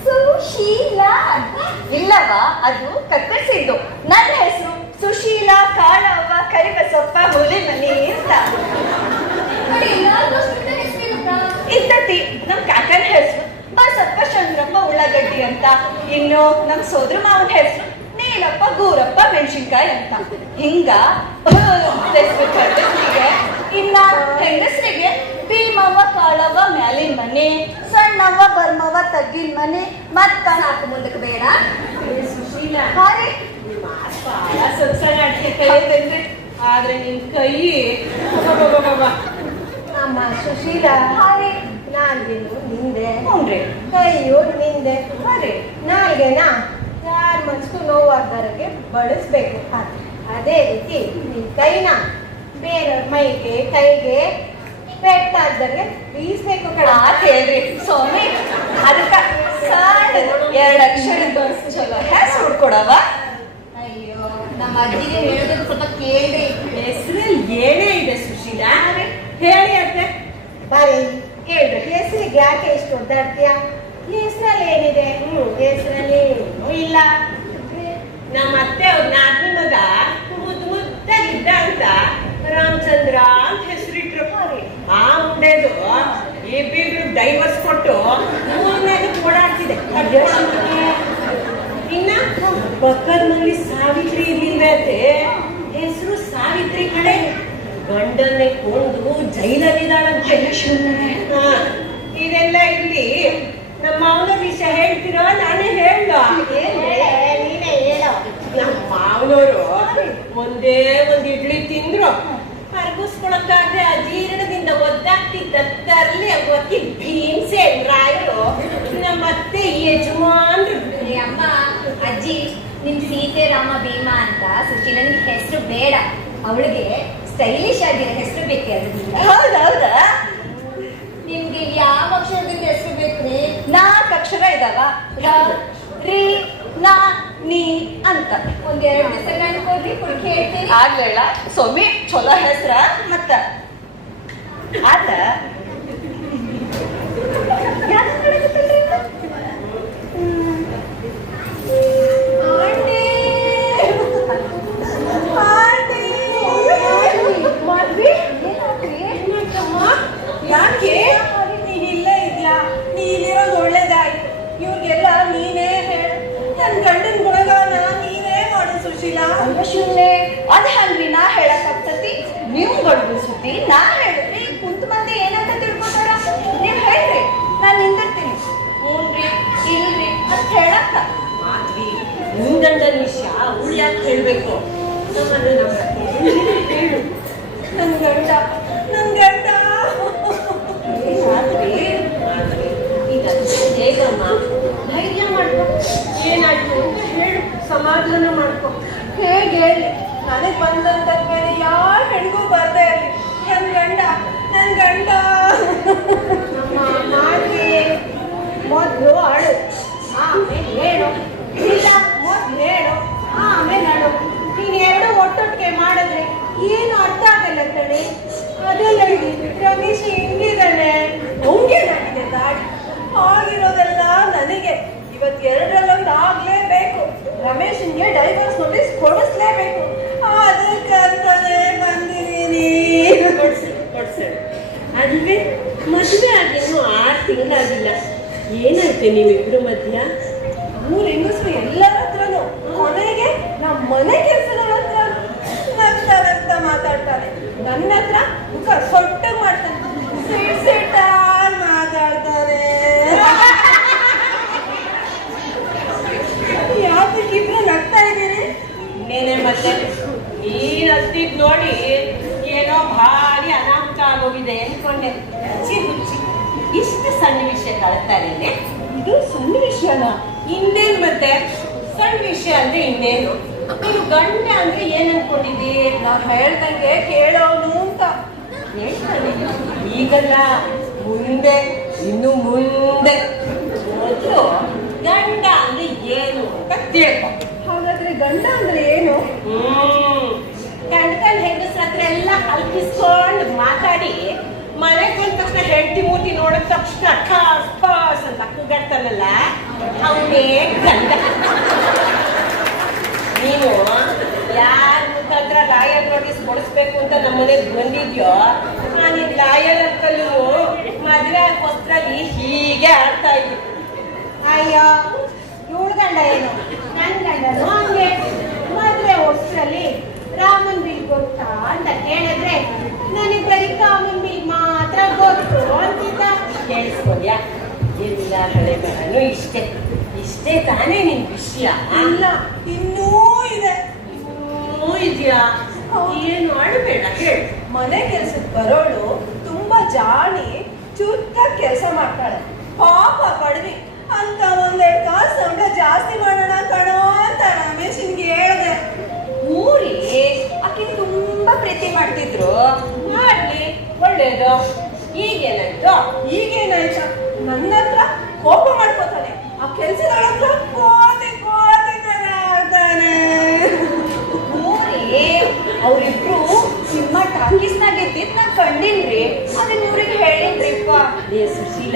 ಸುಶೀಲಾ ಅಂತ. ಇಲ್ಲವಾ, ಅದು ಕತ್ತರಿಸಿದ್ದು. ನನ್ನ ಹೆಸರು ಸುಶೀಲಾ ಕಾಳವ್ವ ಕರಿಬಸಪ್ಪ ಹುಲಿಮನಿ ಅಂತ. ನೋಡಿ, ಎಲ್ಲಾರ್ಗೂ ಅಷ್ಟೊಂದು ಹೆಸರಿರುತ್ತಾ? ಇದ್ದತಿ ನಮ್ ಕಾಕನ ಹೆಸರು ಬಸಪ್ಪ ಚಂದ್ರಪ್ಪ ಉಳ್ಳಾಗಡ್ಡಿ ಅಂತ. ಇನ್ನು ನಮ್ ಸೋದ್ರ ಮಾವನ ಹೆಸರು ನೀಲಪ್ಪ ಗೂರಪ್ಪ ಮೆಣಸಿನ್ಕಾಯಿ ಅಂತ. ಹಿಂಗ ಹೆಸರಿಗೆ. ಇನ್ನ ಹೆಂಗಸರಿಗೆ ಭೀಮವ್ವ ಕಾಳವ್ವ ಮ್ಯಾಲಿನ ಮನೆ, ಸಣ್ಣವ್ವ ಬರ್ಮವ್ವ ತಗ್ಗಿನ ಮನೆ, ಮತ್ತ 4 ಮುಂದಕ್ಕೆ ಬೇಡ. ಸುಶೀಲಾ, ಹಾ ರೀ, ಬಹಳ ಸೊಗಸಾಗಿ ಅಡ್ಗೆ ಕಲಿತೇನ್ರಿ. ಆದ್ರೆ ನಿನ್ ಕೈ ನಮ್ಮ ಸುಶೀಲಾ, ಹಾ ರೀ, ನಾಲ್ಗೆನು ನಿಂದೆ, ಹ್ಞೂನ್ರಿ, ಕೈಯು ನಿಂದೆ. ಹಾ ರೀ, ನಾಲ್ಗೆನ ಯಾರ ಮನ್ಸು ನೋವಾದವರಿಗೆ ಬಳಸ್ಬೇಕು. ಅದೇ ರೀತಿ ನಿನ್ ಕೈನ ಬೇರೆಯವ್ರ ಮೈಗೆ ಕೈಗೆ ಪೆಟ್ಟಾದವ್ರಿಗೆ ಬೀಸ್ಬೇಕು ಕಣ. ಆತ್ ಹೇಳ್ರಿ ಸ್ವಾಮಿ. ಅದಕ್ಕ ಸಣ್ಣ 2 ಅಕ್ಷರದ್ದು ಚಲೋ ಹೆಸರು ಹುಡ್ಕೊಡವ. ಅಯ್ಯೋ, ನಮ್ಮ ಅಜ್ಜಿಗೆ ಹೇಳೋದಕ್ಕೆ ಸ್ವಲ್ಪ ಕೇಳ್ರಿ. ಹೆಸರಲ್ಲಿ ಏನೇ ಇದೆ ಸುಶೀಲಾ? ಹೇಳಿ ಅತ್ತೆ. ಬಾರಿ ಹೇಳ್ರಿ, ಹೆಸರಿಗೆ ಯಾಕೆ ಇಷ್ಟು ಒದ್ದಾಡ್ತೀಯ? ಹೆಸರಲ್ಲಿ ಏನಿದೆ? ಹೆಸರಲ್ಲಿ ಏನೂ ಇಲ್ಲ. ನಮ್ಮ ಅತ್ತೆ ಅವ್ರ ನಾಲ್ಕನೇ ಮಗ ಮುದ್ದಾಗಿದ್ದ ಅಂತ ರಾಮಚಂದ್ರ ಅಂತ ಹೆಸರಿಟ್ರು. ಆ ಮುಂಡೆದು ಈ ಬೀಗ್ರು ಡೈವರ್ಸ್ ಕೊಟ್ಟು 3ನೇದು ಓಡಾಡ್ತಿದೆ. ಇನ್ನ ಪಕ್ಕದ ಮನೇಲಿ ಸಾವಿತ್ರಿ ಇರ್ಲಿಲ್ವೇ? ಹೆಸರು ಸಾವಿತ್ರಿ ಕಡೆ ಗಂಡನ್ನೇ ಕೊಂಡು ಜೈಲಲ್ಲಿದ್ದಾಳಂತೆ. ಇದೆಲ್ಲ ಇಲ್ಲಿ ನಮ್ಮ ಮಾವನ ವಿಷಯ ಹೇಳ್ತಿರೋ ನಾನೇ ಹೇಳ? ನೀನೇ ಹೇಳೋ. ನಮ್ಮ ಮಾವನವರು ಒಂದೇ ಒಂದು ಇಡ್ಲಿ ತಿಂದ್ರು ಕರ್ಗಿಸ್ಕೊಳಕ್ಕಾದ್ರೆ ಅಜೀರ್ಣದಿಂದ ಒದ್ದಾಗ್ತಿದ್ದ ತರ್ಲಿ ಅವತ್ತಿ ಭೀಮಸೇನ್ ರಾಯರು ನಮ್ಮತ್ತೆ ಯಜಮಾನ್ರು. ಅಮ್ಮ, ಅಜ್ಜಿ, ನಿಮ್ ಸೀತೆ ರಾಮ ಭೀಮ ಅಂತ ಸುಶೀಲನಿಗೆ ಹೆಸರು ಬೇಡ. ಅವಳಿಗೆ ಸ್ಟೈಲಿಶ್ ಆಗಿರೋ ಹೆಸರು ಬೇಕೆ. ಅದರಿಂದ ಹೌದೌದಾ? ನಿಮ್ಗೆ ಯಾವ ಅಕ್ಷರದಿಂದ ಹೆಸರು ಬೇಕ್ರಿ? 4 ಅಕ್ಷರ ಇದಾವ. ರ, ರಿ, ನ, ನೀ ಅಂತ. 1-2 ಹೆಸರು ಅನ್ಕೋದ್ರಿ, ಕುಡ್ಕೆ ಹೇಳ್ತೀರಿ. ಆಗ್ಲಿಲ್ಲ ಸ್ವಾಮಿ, ಚಲೋ ಹೆಸ್ರ ಮತ್ತ ಆತ. ಯಾಕೆ ನೀನ್ ಇಲ್ಲೇ ಇದ್ಯಾ? ನೀನಿರೋದು ಒಳ್ಳೇದಾಯ್ತು. ಇವ್ರಿಗೆಲ್ಲ ನೀನೇ ಹೇಳು. ನನ್ ಗಂಡನ ಗುಣಗಾನ ನೀನೇ ಮಾಡು ಸುಶೀಲಾ. ಸುಮ್ಮನೆ ಅದ್ ಹಂಗ್ರಿ ನಾ ಹೇಳಕ್ಕಾಗ್ತತಿ? ನೀವು ಗಡ್ಬು ಸುದ್ದಿ ನಾ ಹೇಳಿದ್ರಿ ಕುಂತ ಮಂದಿ ಏನಂತ ತಿಳ್ಕೊತಾರ? ನೀವ್ ಹೇಳ್ರಿ, ನಾನ್ ನಿಂದಿರ್ತೀನಿ. ಹ್ಞೂನ್ರಿ ಇಲ್ರಿ ಅಂತ ಹೇಳಕ್ಕ. ಮಾತ್ವಿ, ನಿನ್ ಗಂಡನ ವಿಷಯ ಅವ್ಳು ಯಾಕೆ ಹೇಳ್ಬೇಕು? ನಮ್ಮನ್ನ ಹೇಳು. ನನ್ ಗಂಡ ಹೇಗಮ್ಮ? ಧೈರ್ಯ ಮಾಡ್ಕೊ. ಏನಾಯ್ತು ಅಂತ ಹೇಳು, ಸಮಾಧಾನ ಮಾಡ್ಕೊ. ಹೇಗೆ ಹೇಳಿ? ನನಗೆ ಬಂದಂತ ಬೇರೆ ಯಾರ ಹೆಣ್ಗೂ ಬರ್ದೇ ಇರಲಿ. ನನ್ ಗಂಡ ಮಾಡಿ ಮೊದ್ಲು ಅಳು, ಆಮೇಲೆ ಹೇಳು. ಇಲ್ಲ, ಮೊದ್ಲು ಹೇಳು, ಆಮೇಲೆ ಅಳು. ನೀನ್ 2 ಒಟ್ಟೊಟ್ಟಿಗೆ ಮಾಡಿದ್ರೆ ಏನು ಅರ್ಥ ಆಗಲ್ಲ ಕಣೆ. ಅದೆಲ್ಲ ಹೇಳಿ ರಮೇಶ್ ಹಿಂಗಿದ್ದಾನೆ, ಅವ್ನಿಗೇನಾಗಿದೆ ದಾಡಿ? ಆಗಿರೋದೆಲ್ಲ ನನಗೆ ಇವತ್ತು 2ರಲ್ಲೊಂದು ಆಗ್ಲೇಬೇಕು. ರಮೇಶನ್ಗೆ ಡೈವರ್ಸ್ ನೋಟಿಸ್ ಕೊಡಿಸ್ಲೇಬೇಕು. ಅದಕ್ಕಂತಾನೆ ಬಂದಿದ್ದೀನಿ. ಕೊಡ್ಸೇಳು. ಅಲ್ವೇ, ಮದುವೆ ಆಗಿನ್ನು 6 ತಿಂಗಳಾಗಿಲ್ಲ. ಏನಾಯ್ತೆ ನೀವಿಬ್ರು ಮಧ್ಯ? 3 ಹೆಂಗಸರು ಎಲ್ಲರ ಹತ್ರನು, ಕೊನೆಗೆ ನಮ್ಮ ಮನೆ ಕೆಲಸಗಳ ಹತ್ರ ನಗ್ತಾ ಮಾತಾಡ್ತಾರೆ. ನನ್ನ ಹತ್ರ ಮುಖ ಸೊಟ್ಟು ಮಾಡ್ತಾನೆ, ಸಿಟ್ಟಾಗಿ ಮಾತಾಡ್ತಾರೆ. ಯಾತಕ್ಕಿಬ್ರು ನಗ್ತಾ ಇದ್ದೀರಿ? ಇನ್ನೇನೆ ಮತ್ತೆ, ನೀನ್ ಅಷ್ಟಿದ್ ನೋಡಿ ಏನೋ ಭಾರಿ ಅನಾಹುತ ಆಗೋಗಿದೆ ಅನ್ಕೊಂಡೆ. ಹುಚ್ಚಿ ಇಷ್ಟು ಸಣ್ಣ ವಿಷಯ ಕಳ್ತಾರೆ. ಇದು ಸಣ್ಣ ವಿಷಯನಾ? ಇನ್ನೇನು ಮತ್ತೆ, ಸಣ್ಣ ವಿಷಯ ಅಂದ್ರೆ ಇನ್ನೇನು? ನೀನು ಗಂಡ ಅಂದ್ರೆ ಏನ್ ಅನ್ಕೊಂಡಿದ್ದಿ? ನಾ ಹೇಳ್ದಂಗೆ ಕೇಳೋನು ಅಂತ ಹೇಳ್ತಾನೆ. ಈಗಲ್ಲ, ಮುಂದೆ, ಇನ್ನು ಮುಂದೆ. ಮೊದಲು ಗಂಡ ಅಂದ್ರೆ ಏನು ಅಂತ ತಿಳ್ಕೊ. ಹಾಗಾದ್ರೆ ಗಂಡ ಅಂದ್ರೆ ಏನು? ಗಂಡನ ಹೆಂಗಸ್ರ ಹತ್ರ ಎಲ್ಲ ಅಂದ ತಕ್ಷಣ ಹೆಂಡತಿ ಮೂತಿ ನೋಡಿದ ತಕ್ಷಣ ಠಾಸ್ ಪಾಸ್ ಅಂತ ಕೂಗಾಡ್ತಾನಲ್ಲ ಅವನೇ ಗಂಡ. ನೀನು ಯಾರ ಮುಖಾಂತರ ಲಾಯರ್ ನೋಟಿಸ್ ಕೊಡಿಸ್ಬೇಕು ಅಂತ ನಮ್ಮನೆಗೆ ಬಂದಿದ್ಯೋ ನಾನು ಲಾಯರ್ ಅಂತಲೂ ಮದುವೆ ಹೊಸ್ತ್ರಲ್ಲಿ ಹೀಗೆ ಆಡ್ತಾ ಇದ್ದೆ. ಅಯ್ಯೋ ಇವಳು ಗಂಡ ಏನು ನನ್ನ ಗಂಡನು ಹಂಗೆ ಮದುವೆ ಹೊಸ್ರಲ್ಲಿ ರಾಮನ್ ಬಿಲ್ ಗೊತ್ತಾ ಅಂತ ಕೇಳಿದ್ರೆ ನನಗೆ ಬರೀ ಕಾಮನ್ ಬಿಲ್ ಮಾತ್ರ ಗೊತ್ತು ಅಂತಿದ್ದ. ಕೇಳಿಸ್ಕೊಂಡ್ಯಾ? ಎಲ್ಲ ಹಳೆ ಮಗನು ಇಷ್ಟೇ ಇಷ್ಟೇ ತಾನೇ ನಿನ್ ವಿಷಯ? ಇಲ್ಲ ಇನ್ನೂ ಇದೆ. ಇನ್ನೂ ಇದೆಯಾ? ಏನು ಆಡಬೇಡ ಹೇಳು. ಮನೆ ಕೆಲ್ಸಕ್ಕೆ ಬರೋಳು ತುಂಬಾ ಜಾಣಿ ಚುರುಕ ಕೆಲಸ ಮಾಡ್ತಾಳೆ. ಪಾಪ ಕಡಿಮೆ ಅಂತ ಒಂದೆರಡು ಕಾಸು ಸಂಬಳ ಜಾಸ್ತಿ ಮಾಡೋಣ ಕಣೋ ಅಂತ ರಮೇಶನ್ಗೆ ಹೇಳ್ದೆ. ಊರಿ ಆಕೆ ತುಂಬಾ ಪ್ರೀತಿ ಮಾಡ್ತಿದ್ರು, ಮಾಡ್ಲಿ ಒಳ್ಳೇದು. ಈಗೇನಾಯ್ತು? ಈಗೇನಾಯ್ತು? ನನ್ನ ಹತ್ರ ಕೋಪ ಮಾಡ್ಕೋತಾನೆ, ಆ ಕೆಲ್ಸದವಳ ಹತ್ರ ಕೋತಿ ಕೋತಿ ತರ ಆಡ್ತಾನೆ. ಊರಿ ಅವ್ರಿಬ್ರು ಸಿನಿಮಾ ಟಾಕೀಸ್ನಾಗ ಇದ್ದಿದ್ ನಾ ಕಂಡಿನ್ರಿ, ಅದನ್ನ ಇವ್ರಿಗೆ ಹೇಳಿನ್ರಿಪ್ಪ. ಲೇ ಸುಶೀಲ,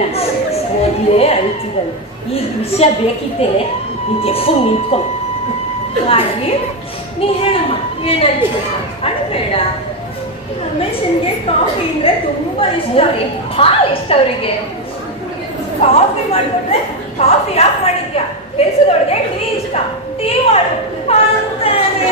ಮೊದಲೇ ಅಳಿತಿದ್ದನು, ಈಗ ವಿಷಯ ಬೇಕಿತ್ತೆ ನಿಂಗೆ ಎಪ್ಪು ನಿಂತ್ಕೊ. ಹಾಗೆ ನೀ ಹೇಳಮ್ಮ ಏನಾಯ್ತು? ಅಡಬೇಡ. ರಮೇಶನ್ಗೆ ಕಾಫಿ ಅಂದ್ರೆ ತುಂಬಾ ಇಷ್ಟ. ಊರಿ ಭಾಳ ಇಷ್ಟ ಅವ್ರಿಗೆ. ಕಾಫಿ ಮಾಡ್ಕೊಟ್ರೆ ಕಾಫಿ ಯಾಕೆ ಮಾಡಿದ್ಯಾ? ಕೆಲ್ಸದೊಳಗೆ ಟೀ ಇಷ್ಟ, ಟೀ ಮಾಡು ಅಂತಾನೆ.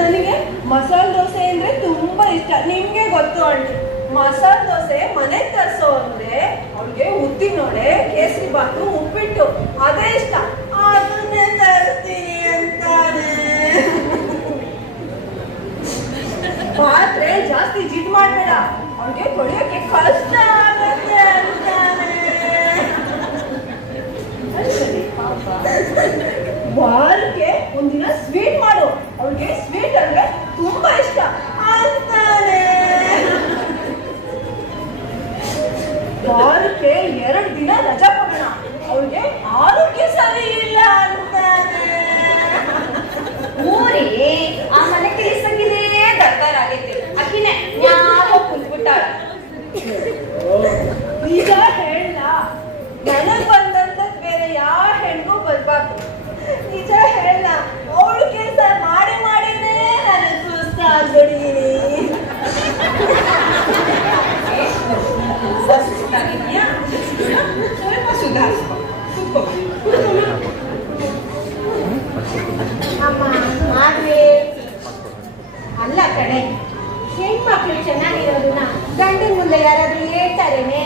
ನನಗೆ ಮಸಾಲೆ ದೋಸೆ ಅಂದ್ರೆ ತುಂಬಾ ಇಷ್ಟ. ನಿಮ್ಗೆ ಗೊತ್ತು ಆಂಟಿ, ಮಸಾಲೆ ದೋಸೆ ಮನೆ ತರಿಸೋ ಅಂದ್ರೆ ಅವ್ಳಿಗೆ ಉದ್ದಿನ ವಡೆ, ಕೇಸರಿ ಬಾತು, ಉಪ್ಪಿಟ್ಟು ಅದೇ ಇಷ್ಟ. ಅದನ್ನೇ ತರಿಸ್ತೀನಿ ಅಂತಾನೆ. ಪಾತ್ರೆ ಜಾಸ್ತಿ ಜಿಡ್ ಮಾಡ್ಬೇಡ, ಅವ್ಳಿಗೆ ತೊಳೆಯೋಕೆ ಕಷ್ಟ ಆಗುತ್ತೆ ಅಂತಾನೆ. ವಾರಕ್ಕೆ ಒಂದಿನ ಸ್ವೀಟ್ ಮಾಡು, ಅವ್ಳಿಗೆ ಸ್ವೀಟ್ ಅಂದ್ರೆ ತುಂಬಾ ಇಷ್ಟ ಅಂತಾನೆ. ವಾರಕ್ಕೆ 2 ದಿನ ರಜಾ ಕೊಡೋಣ, ಅವ್ಳಿಗೆ ಆರೋಗ್ಯ ಸರಿ ಇಲ್ಲ ಅಂತಾನೆ. ಊರಿ ಆ ಮನೆ ಕೆಲಸಂಗಿನೇ ದರ್ಬಾರ್ ಆಗೈತಿ, ಆಕಿನೇ ಯಾರೋ ಕುಂತ್ಬಿಟ್ಟಾಳ. ನಿಜ ಹೇಳ, ನನಗ್ ಬಂದಂತ ಬೇರೆ ಯಾವ ಹೆಣ್ಗೂ ಬರ್ಬಾರ್ದು. ನಿಜ ಹೇಳ, ಅವಳು ಕೆಲಸ ಮಾಡಿ ಮಾಡಿನೇ ನನಗೆ ಸುಸ್ತಾಗ್ಬಿಟ್ಟಿದೀನಿ. ಸುಸ್ತಾಗಿದ್ಯಾ? ಸ್ವಲ್ಪ ಸುಧಾರಿಸ್ಕೊ, ಕೂತ್ಕೋ. ಅಮ್ಮ ಮಾಡ್ರಿ. ಅಲ್ಲ ಕಣೆ, ಹೆಣ್ಮಕ್ಳು ಚೆನ್ನಾಗಿರೋದನ್ನ ಗಂಡನ ಮುಂದೆ ಯಾರಾದ್ರೂ ಹೇಳ್ತಾರೇನೆ?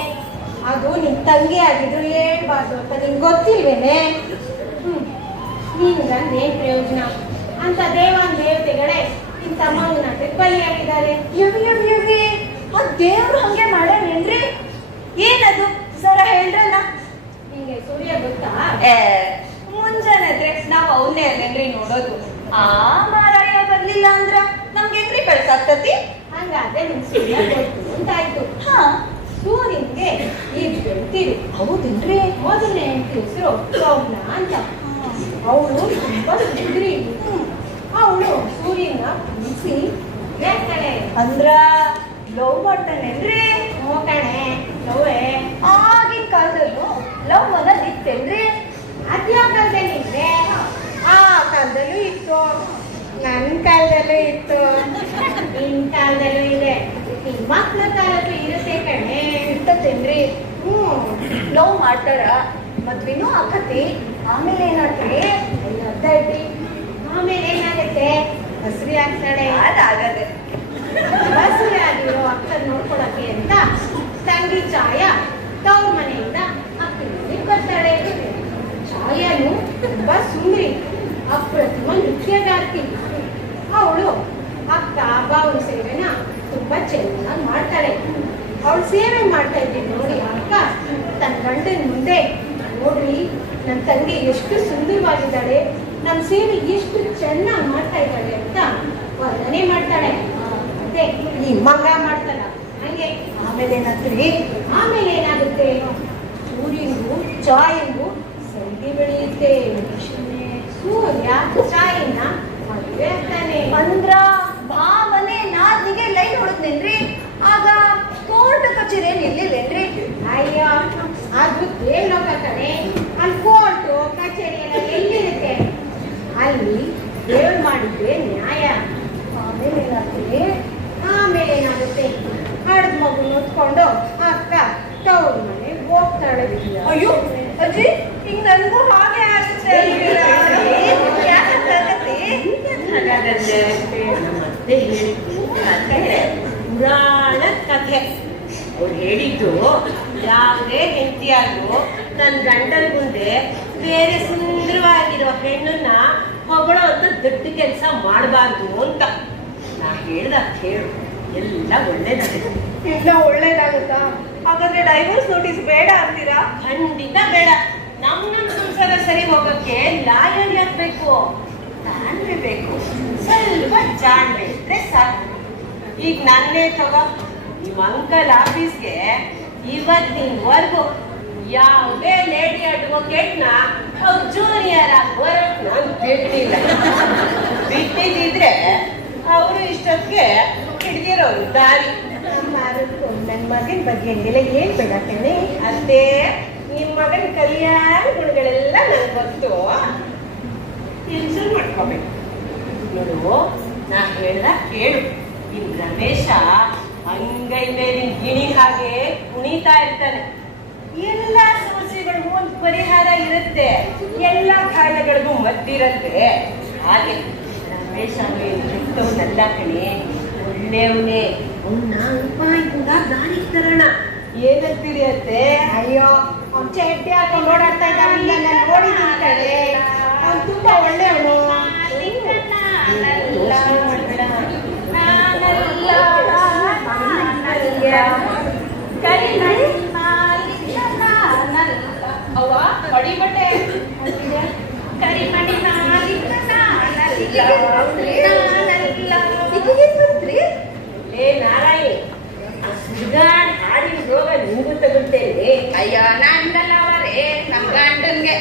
ಅದು ನಿನ್ ತಂಗಿ ಆಗಿದ್ರು ಹೇಳ್ಬಾರ್ದು ಅಂತ ನಿಂಗೆ ಗೊತ್ತಿಲ್ವೇನೆ? ನೀನು ಗಂಡೇನ್ ಪ್ರಯೋಜನ ಅಂತ ದೇವಾನ್ ದೇವತೆಗಳೇ ನಿನ್ ತಮ್ಮನ ಬಲಿಯಾಗಿದ್ದಾರೆ. ಯುಗಿ ಆ ದೇವ್ರು ಹಂಗೆ ಮಾಡೇನ್ರಿ? ಏನದು ಸರ ಹೇಳ್ರಲ್ಲ. ನಿಂಗೆ ಸೂರ್ಯ ಗೊತ್ತಾ? ಮುಂಜಾನೆ ಎದ್ರೆ ನಾವ್ ಅವನ್ನೇ ಅಲ್ಲೇನ್ರಿ ನೋಡೋದು. ಆ ಮಾರಾಯ ಬರ್ಲಿಲ್ಲ ಅಂದ್ರ ನಮ್ಗೇನ್ರಿ ಬೆಳ್ಸಾಗ್ತತಿ? ಹಂಗಾದ್ರೆ ನಿನ್ ಸೂರ್ಯ ಗೊತ್ತು ಅಂತಾಯ್ತು. ಹಾ, ಸೂರ್ಯನ್ಗೆ ಈಗ ಬೆಳ್ತೀವಿ. ಹೌದೇನ್ರಿ? ಮೊದಲನೇ ಹೆಸರು ಸೌಮ್ಯ ಅಂತ. ಅವಳು ತುಂಬಾ ಸುಂದರಿ. ಅವಳು ಸೂರ್ಯನ ಪ್ರೀತಿಸಿ ಹೇಳ್ತಾಳೆ. ಅಂದ್ರ ಲವ್ ಮಾಡ್ತಾನೇನ್ರಿ? ಹೋಗಣೆ ಲವ್ವೇ. ಆಗಿನ ಕಾಲದಲ್ಲೂ ಲವ್ ಅನ್ನೋದು ಇತ್ತೇನ್ರಿ? ಅದ್ಯಾ ಕಾಲದಲ್ಲಿ ಇದ್ರೆ ಆ ಕಾಲದಲ್ಲೂ ಇತ್ತು, ನನ್ನ ಕಾಲದಲ್ಲೂ ಇತ್ತು, ನಿನ್ ಕಾಲದಲ್ಲೂ ಇದೆ, ನಿನ್ ಮಕ್ಳ ಕಾಲದಲ್ಲೂ ಇರುತ್ತೆ ಕಣೆ. ಇರ್ತತೇನ್ರಿ? ಲವ್ ಮಾಡ್ತಾರ, ಮದ್ವೆನೂ ಆಕತಿ, ಆಮೇಲೆ ಏನಾಗ್ತದೆ? ಅರ್ಧ ಐತಿ. ಆಮೇಲೆ ಏನಾಗುತ್ತೆ? ಹಸ್ರಿ ಆಗ್ತಾಳೆ. ಅದಾಗದೆ. ಹಸ್ರಿ ಆಗಿರೋ ಅಕ್ಕನ ನೋಡ್ಕೊಳಕ್ಕೆ ಅಂತ ತಂಗಿ ಛಾಯ ತವ್ರ ಮನೆಯಿಂದ ಅಕ್ಕನ ಮನೆಗೆ ಬರ್ತಾಳೆ. ಛಾಯನು ತುಂಬಾ ಸುಂದರಿ, ಅಪ್ರತಿಮ ನೃತ್ಯಗಾರ್ತಿ. ಅವಳು ಅಕ್ಕ ಬಾವನ ಸೇವೆನ ತುಂಬಾ ಚೆನ್ನಾಗಿ ಮಾಡ್ತಾಳೆ. ಅವಳು ಸೇವೆ ಮಾಡ್ತಾ ಇದ್ದೀನಿ ನೋಡಿ ಅಕ್ಕ ತನ್ನ ಗಂಡನ ಮುಂದೆ, ನೋಡ್ರಿ ನನ್ನ ತಂಗಿ ಎಷ್ಟು ಸುಂದರವಾಗಿದ್ದಾಳೆ, ನಮ್ಮ ಸೇವೆ ಎಷ್ಟು ಚೆನ್ನಾಗಿ ಮಾಡ್ತಾ ಇದ್ದಾಳೆ ಅಂತ ವರ್ಣನೆ ಮಾಡ್ತಾಳೆ. ಮತ್ತೆ ಈ ಮಗ ಮಾಡ್ತಾಳ ಹಂಗೆ. ಆಮೇಲೆ ಏನಾಗುತ್ತೆ? ಸೂರ್ಯನಿಗೂ ಛಾಯನಿಗೂ ಸಂಧಿ ಬೆಳೆಯುತ್ತೆ. ಸೂರ್ಯ ಛಾಯನ ಮದುವೆ ಆಗ್ತಾನೆ. ಅಂದ್ರ ಭಾವನ ಹಂಗೆ ಲೈನ್ ಹೊಡದ್ನೇನ್ರಿ. ಆಗ ಕೋರ್ಟ್ ಕಚೇರಿ ಏನ್ ಇರ್ಲಿಲ್ಲೇನ್ರಿ? ಅಯ್ಯೋ ಅದು ದೇವ್ಲೋಕ ಕಣೆ. ಅಲ್ಲಿ ಕೋರ್ಟು ಕಚೇರಿ ಎಲ್ಲ ಎಲ್ಲಿರುತ್ತೆ? ಅಲ್ಲಿ ದೇವ್ರು ಮಾಡಿದ್ದೆ ನ್ಯಾಯ. ಆಮೇಲೆ ಏನಾಗುತ್ತೆ? ಹಡ್ದ ಮಗು ನೋಡ್ಕೊಂಡು ಅಕ್ಕ ತವ್ರ ಮನೆಗೆ ಹೋಗ್ತಾಳೆ. ಅಯ್ಯೋ ಅಜ್ಜಿ, ಈಗ ನನ್ಗೂ ಹಾಗೆ ಆಗುತ್ತೆ. ಮತ್ತೆ ಹೇಳಿದ್ದು ಕಥೆ, ಪುರಾಣ ಕಥೆ. ಅವ್ರು ಹೇಳಿದ್ದು ಯಾವುದೇ ಹೆಂಡತಿಯಾದ್ರು ನನ್ನ ಗಂಡನ ಮುಂದೆ ಬೇರೆ ಸುಂದರವಾಗಿರೋ ಹೆಣ್ಣನ್ನ ಹೊಗಳೋ ಅಂತ ದೊಡ್ಡ ಕೆಲಸ ಮಾಡಬಾರ್ದು ಅಂತ. ನಾ ಹೇಳ್ದ ಹೇಳು, ಎಲ್ಲ ಒಳ್ಳೇದಾಗುತ್ತೆ. ಇಲ್ಲ ಒಳ್ಳೇದಾಗುತ್ತಾ? ಹಾಗಾದ್ರೆ ಡೈವರ್ಸ್ ನೋಟಿಸ್ ಬೇಡ ಅಂತೀರಾ? ಖಂಡಿತ ಬೇಡ. ನಮ್ಮ ಸಂಸಾರ ಸರಿ ಹೋಗಕ್ಕೆ ಲಾಯರ್ ಯಾಕಬೇಕು? ತಾಳ್ಮೆ ಬೇಕು, ಸ್ವಲ್ಪ ಜಾಣ್ಮೆ ಇದ್ರೆ ಸಾಕು. ಈಗ ನನ್ನೇ ತಗೋ, ನಿಮ್ಮ ಅಂಕಲ್ ಆಫೀಸ್ಗೆ ಇವತ್ತಿನವರೆಗೂ ಯಾವುದೇ ಲೇಡಿ ಅಡ್ವೊಕೇಟ್ನ ಅವ್ರು ಜೂನಿಯರ್ ಆಗಿ ಬರೋಕ್ ನಾನು ಬಿಟ್ಟಿಲ್ಲ. ಬಿಟ್ಟಿದ್ರೆ ಅವರು ಇಷ್ಟೊತ್ತಿಗೆ ಹಿಡಿದಿರೋರು ದಾರಿ. ನನ್ನ ಮಗನ ಬಗ್ಗೆ ಹಂಗೆಲ್ಲ ಏನ್ ಬೇಡ ಕಣೆ. ಅಷ್ಟೇ, ನಿಮ್ಮ ಮಗನ ಕಲ್ಯಾಣ ಗುಣಗಳೆಲ್ಲ ನನ್ಗೆ ಗೊತ್ತು. ಟೆನ್ಷನ್ ಮಾಡ್ಕೋಬೇಕು. ನೋಡು, ನಾ ಹೇಳ್ದ ಕೇಳು. ನಿಮ್ ರಮೇಶ ಅಂಗೈ ಮೇಲಿನ ಗಿಣಿ ಹಾಗೆ ಕುಣಿತಾ ಇರ್ತಾನೆ. ಎಲ್ಲ ಸಮಸ್ಯೆಗಳಿಗೂ ಒಂದು ಪರಿಹಾರ ಇರುತ್ತೆ, ಎಲ್ಲ ಕಾಯಿಲೆಗಳಿಗೂ ಮದ್ದಿರಲ್ವೇ? ಹಾಗೆ ರಮೇಶ ಕೆಟ್ಟವನಲ್ಲ ಕಣೆ, ಒಳ್ಳೆಯವನೇ. ಅವನ್ನ ಉಪಾಯದಿಂದ ದಾರಿಗೆ ತರೋಣ. ಏನಂತೀರಿ ಅತ್ತೆ? ಅಯ್ಯೋ ಅವ್ನು ಚಡ್ಡಿ ಹಾಕೊಂಡು ಓಡಾಡ್ತಾ ಇದ್ದಾನಿಲ್ಲ, ನಾನು ನೋಡಿದ್ದೀನಿ ಕಣೆ. ಅವ್ನು ತುಂಬಾ ಒಳ್ಳೆಯವನು. ಅವ್ವ ಮಡಿ ಬಟ್ಟೆ ಕರಿಮಣಿ ಏ ನಾರಾಯಿ, ಸುಡ್ಗಾಡ್ ಹಾಡಿನ ರೋಗ ನಿಮಗೂ ತಗುತ್ತೇನೆ. ಅಯ್ಯ ನಂದಲ್ಲವರೇ, ನಮ್ ಗಂಡನ್ಗೆ